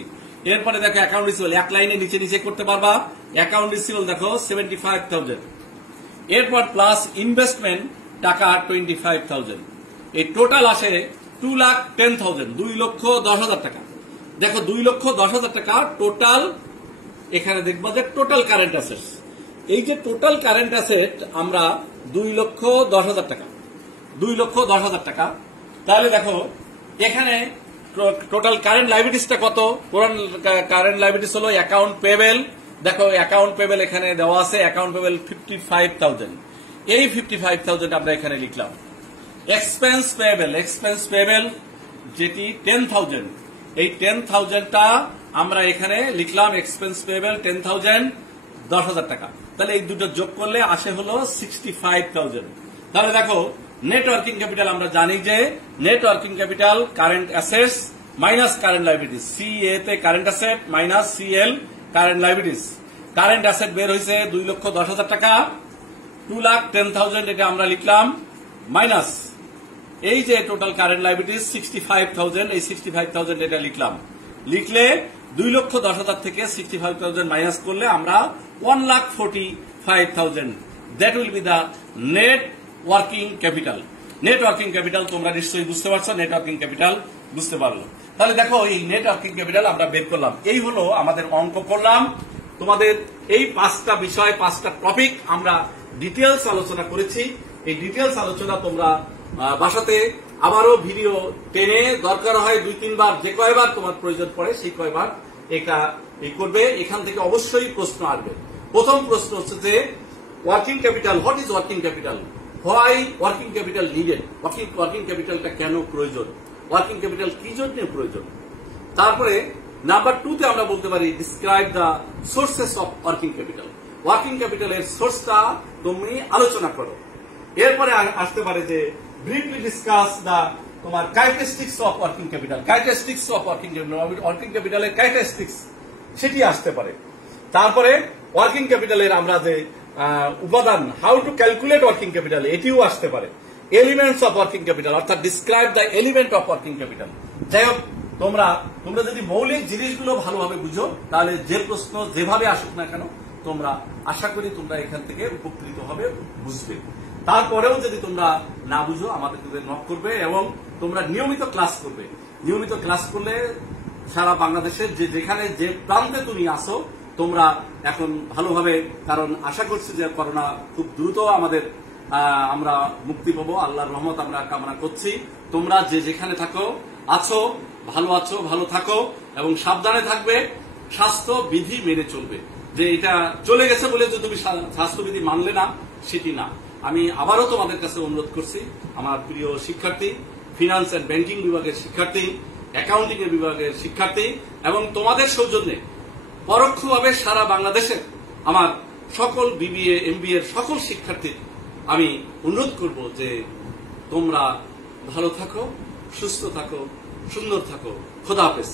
এরপরে দেখো অ্যাকাউন্ট রিসিভেবল, এক লাইনে নিচে নিচে করতে পারবা। অ্যাকাউন্ট রিসিভেবল দেখো 75,000, এরপর প্লাস ইনভেস্টমেন্ট টাকা 25,000, এই টোটাল আসে 2,10,000, 2,10,000 টাকা। দেখো 2,10,000 টাকা টোটাল, এখানে দেখবা যে টোটাল কারেন্ট অ্যাসেটস। এই যে টোটাল কারেন্ট অ্যাসেট আমরা 2,10,000 টাকা, 2,10,000 টাকা। তাহলে দেখো এখানে টোটাল কারেন্ট লাইবিলিটিসটা কত? কারেন্ট লাইবিলিটিস হলো অ্যাকাউন্ট পেবেল। দেখো অ্যাকাউন্ট পেবেল এখানে দেওয়া আছে, অ্যাকাউন্ট পেবেল 55,000, এই 55,000 আমরা এখানে লিখলাম। এক্সপেন্স পেবেল, এক্সপেন্স পেবেল যেটি 10,000, এই 10,000টা আমরা এখানে লিখলাম। এক্সপেন্স পেবেল 10,000, 10,000 টাকা। তাহলে এই দুটো যোগ করলে আসে হলো 65,000। তাহলে দেখো নেট ওয়ার্কিং ক্যাপিটাল আমরা জানি যে net working capital current assets minus current liabilities, CA তে current asset minus CL current liabilities. Current asset বের হয়েছে 2,10,000 টাকা, 2,10,000 এটা আমরা লিখলাম, মাইনাস এই যে টোটাল কারেন্ট লাইবিলিটিস 65,000, এই 65,000 এটা লিখলাম। লিখলে 2,10,000 থেকে 65,000 মাইনাস করলে আমরা 1,45,000, that will be the net working capital. Net working capital তোমরা নিশ্চয়ই বুঝতে পারছো, নেট ওয়ার্কিং ক্যাপিটাল বুঝতে পারলো। তাহলে দেখো এই নেট ওয়ার্কিং ক্যাপিটাল আমরা বের করলাম। এই হলো আমাদের অঙ্ক করলাম। তোমাদের এই 5টা বিষয়, 5টা টপিক আমরা ডিটেলস আলোচনা করেছি। এই ডিটেলস আলোচনা তোমরা বাসাতে আবারও ভিডিও টেনে দরকার হয় 2-3 বার, যে কয়বার তোমার প্রয়োজন পড়ে সেই কয়বার এটা করবে। এখান থেকে অবশ্যই প্রশ্ন আসবে। প্রথম প্রশ্ন হচ্ছে যে working capital, what is working capital, why working capital needed, working ক্যাপিটালটা কেন প্রয়োজন, ওয়ার্কিং ক্যাপিটাল কি জন্য প্রয়োজন। তারপরে নাম্বার 2 তে আমরা বলতে পারি describe the sources of working capital, working ক্যাপিটালের সোর্সটা তুমি আলোচনা করো। এরপরে আসতে পারে যে ব্রিফলি ডিসকাস দ্য তোমার characteristics of working capital, characteristics of working capital, working ক্যাপিটালের ক্যারেক্টারিস্টিক্স সেটি আসতে পারে। তারপরে ওয়ার্কিং ক্যাপিটালের আমরা যে উপাদান, how to calculate working capital, এটিও আসতে পারে। এলিমেন্টস অফ ওয়ার্কিং ক্যাপিটাল, অর্থাৎ describe the element of working capital. যাই হোক, তোমরা যদি মৌলিক জিনিসগুলো ভালোভাবে বুঝো, তাহলে যে প্রশ্ন যেভাবে আসুক না কেন তোমরা আশা করি তোমরা এখান থেকে উপকৃত হবে, বুঝবে। তারপরেও যদি তোমরা না বুঝো আমাদের নক করবে এবং তোমরা নিয়মিত ক্লাস করবে। নিয়মিত ক্লাস করলে সারা বাংলাদেশের যেখানে যে প্রান্তে তুমি আসো তোমরা এখন ভালোভাবে, কারণ আশা করছি যে করোনা খুব দ্রুত আমাদের আমরা মুক্তি পাবো, আল্লাহর রহমত আমরা কামনা করছি। তোমরা যে যেখানে আছো ভালো থাকো এবং সাবধানে থাকবে, স্বাস্থ্য বিধি মেনে চলবে। যে এটা চলে গেছে বলে যে তুমি স্বাস্থ্যবিধি মানলে না, সেটি না। আমি আবারও তোমাদের কাছে অনুরোধ করছি, আমার প্রিয় শিক্ষার্থী, ফিনান্স অ্যান্ড ব্যাংকিং বিভাগের শিক্ষার্থী, অ্যাকাউন্টিং এর বিভাগের শিক্ষার্থী, এবং তোমাদের সৌজন্যে পরোক্ষভাবে সারা বাংলাদেশের আমার সকল বিবিএ এমবিএ এর সকল শিক্ষার্থীর আমি অনুরোধ করব যে তোমরা ভালো থাকো, সুস্থ থাকো, সুন্দর থাকো। খোদা হাফেজ।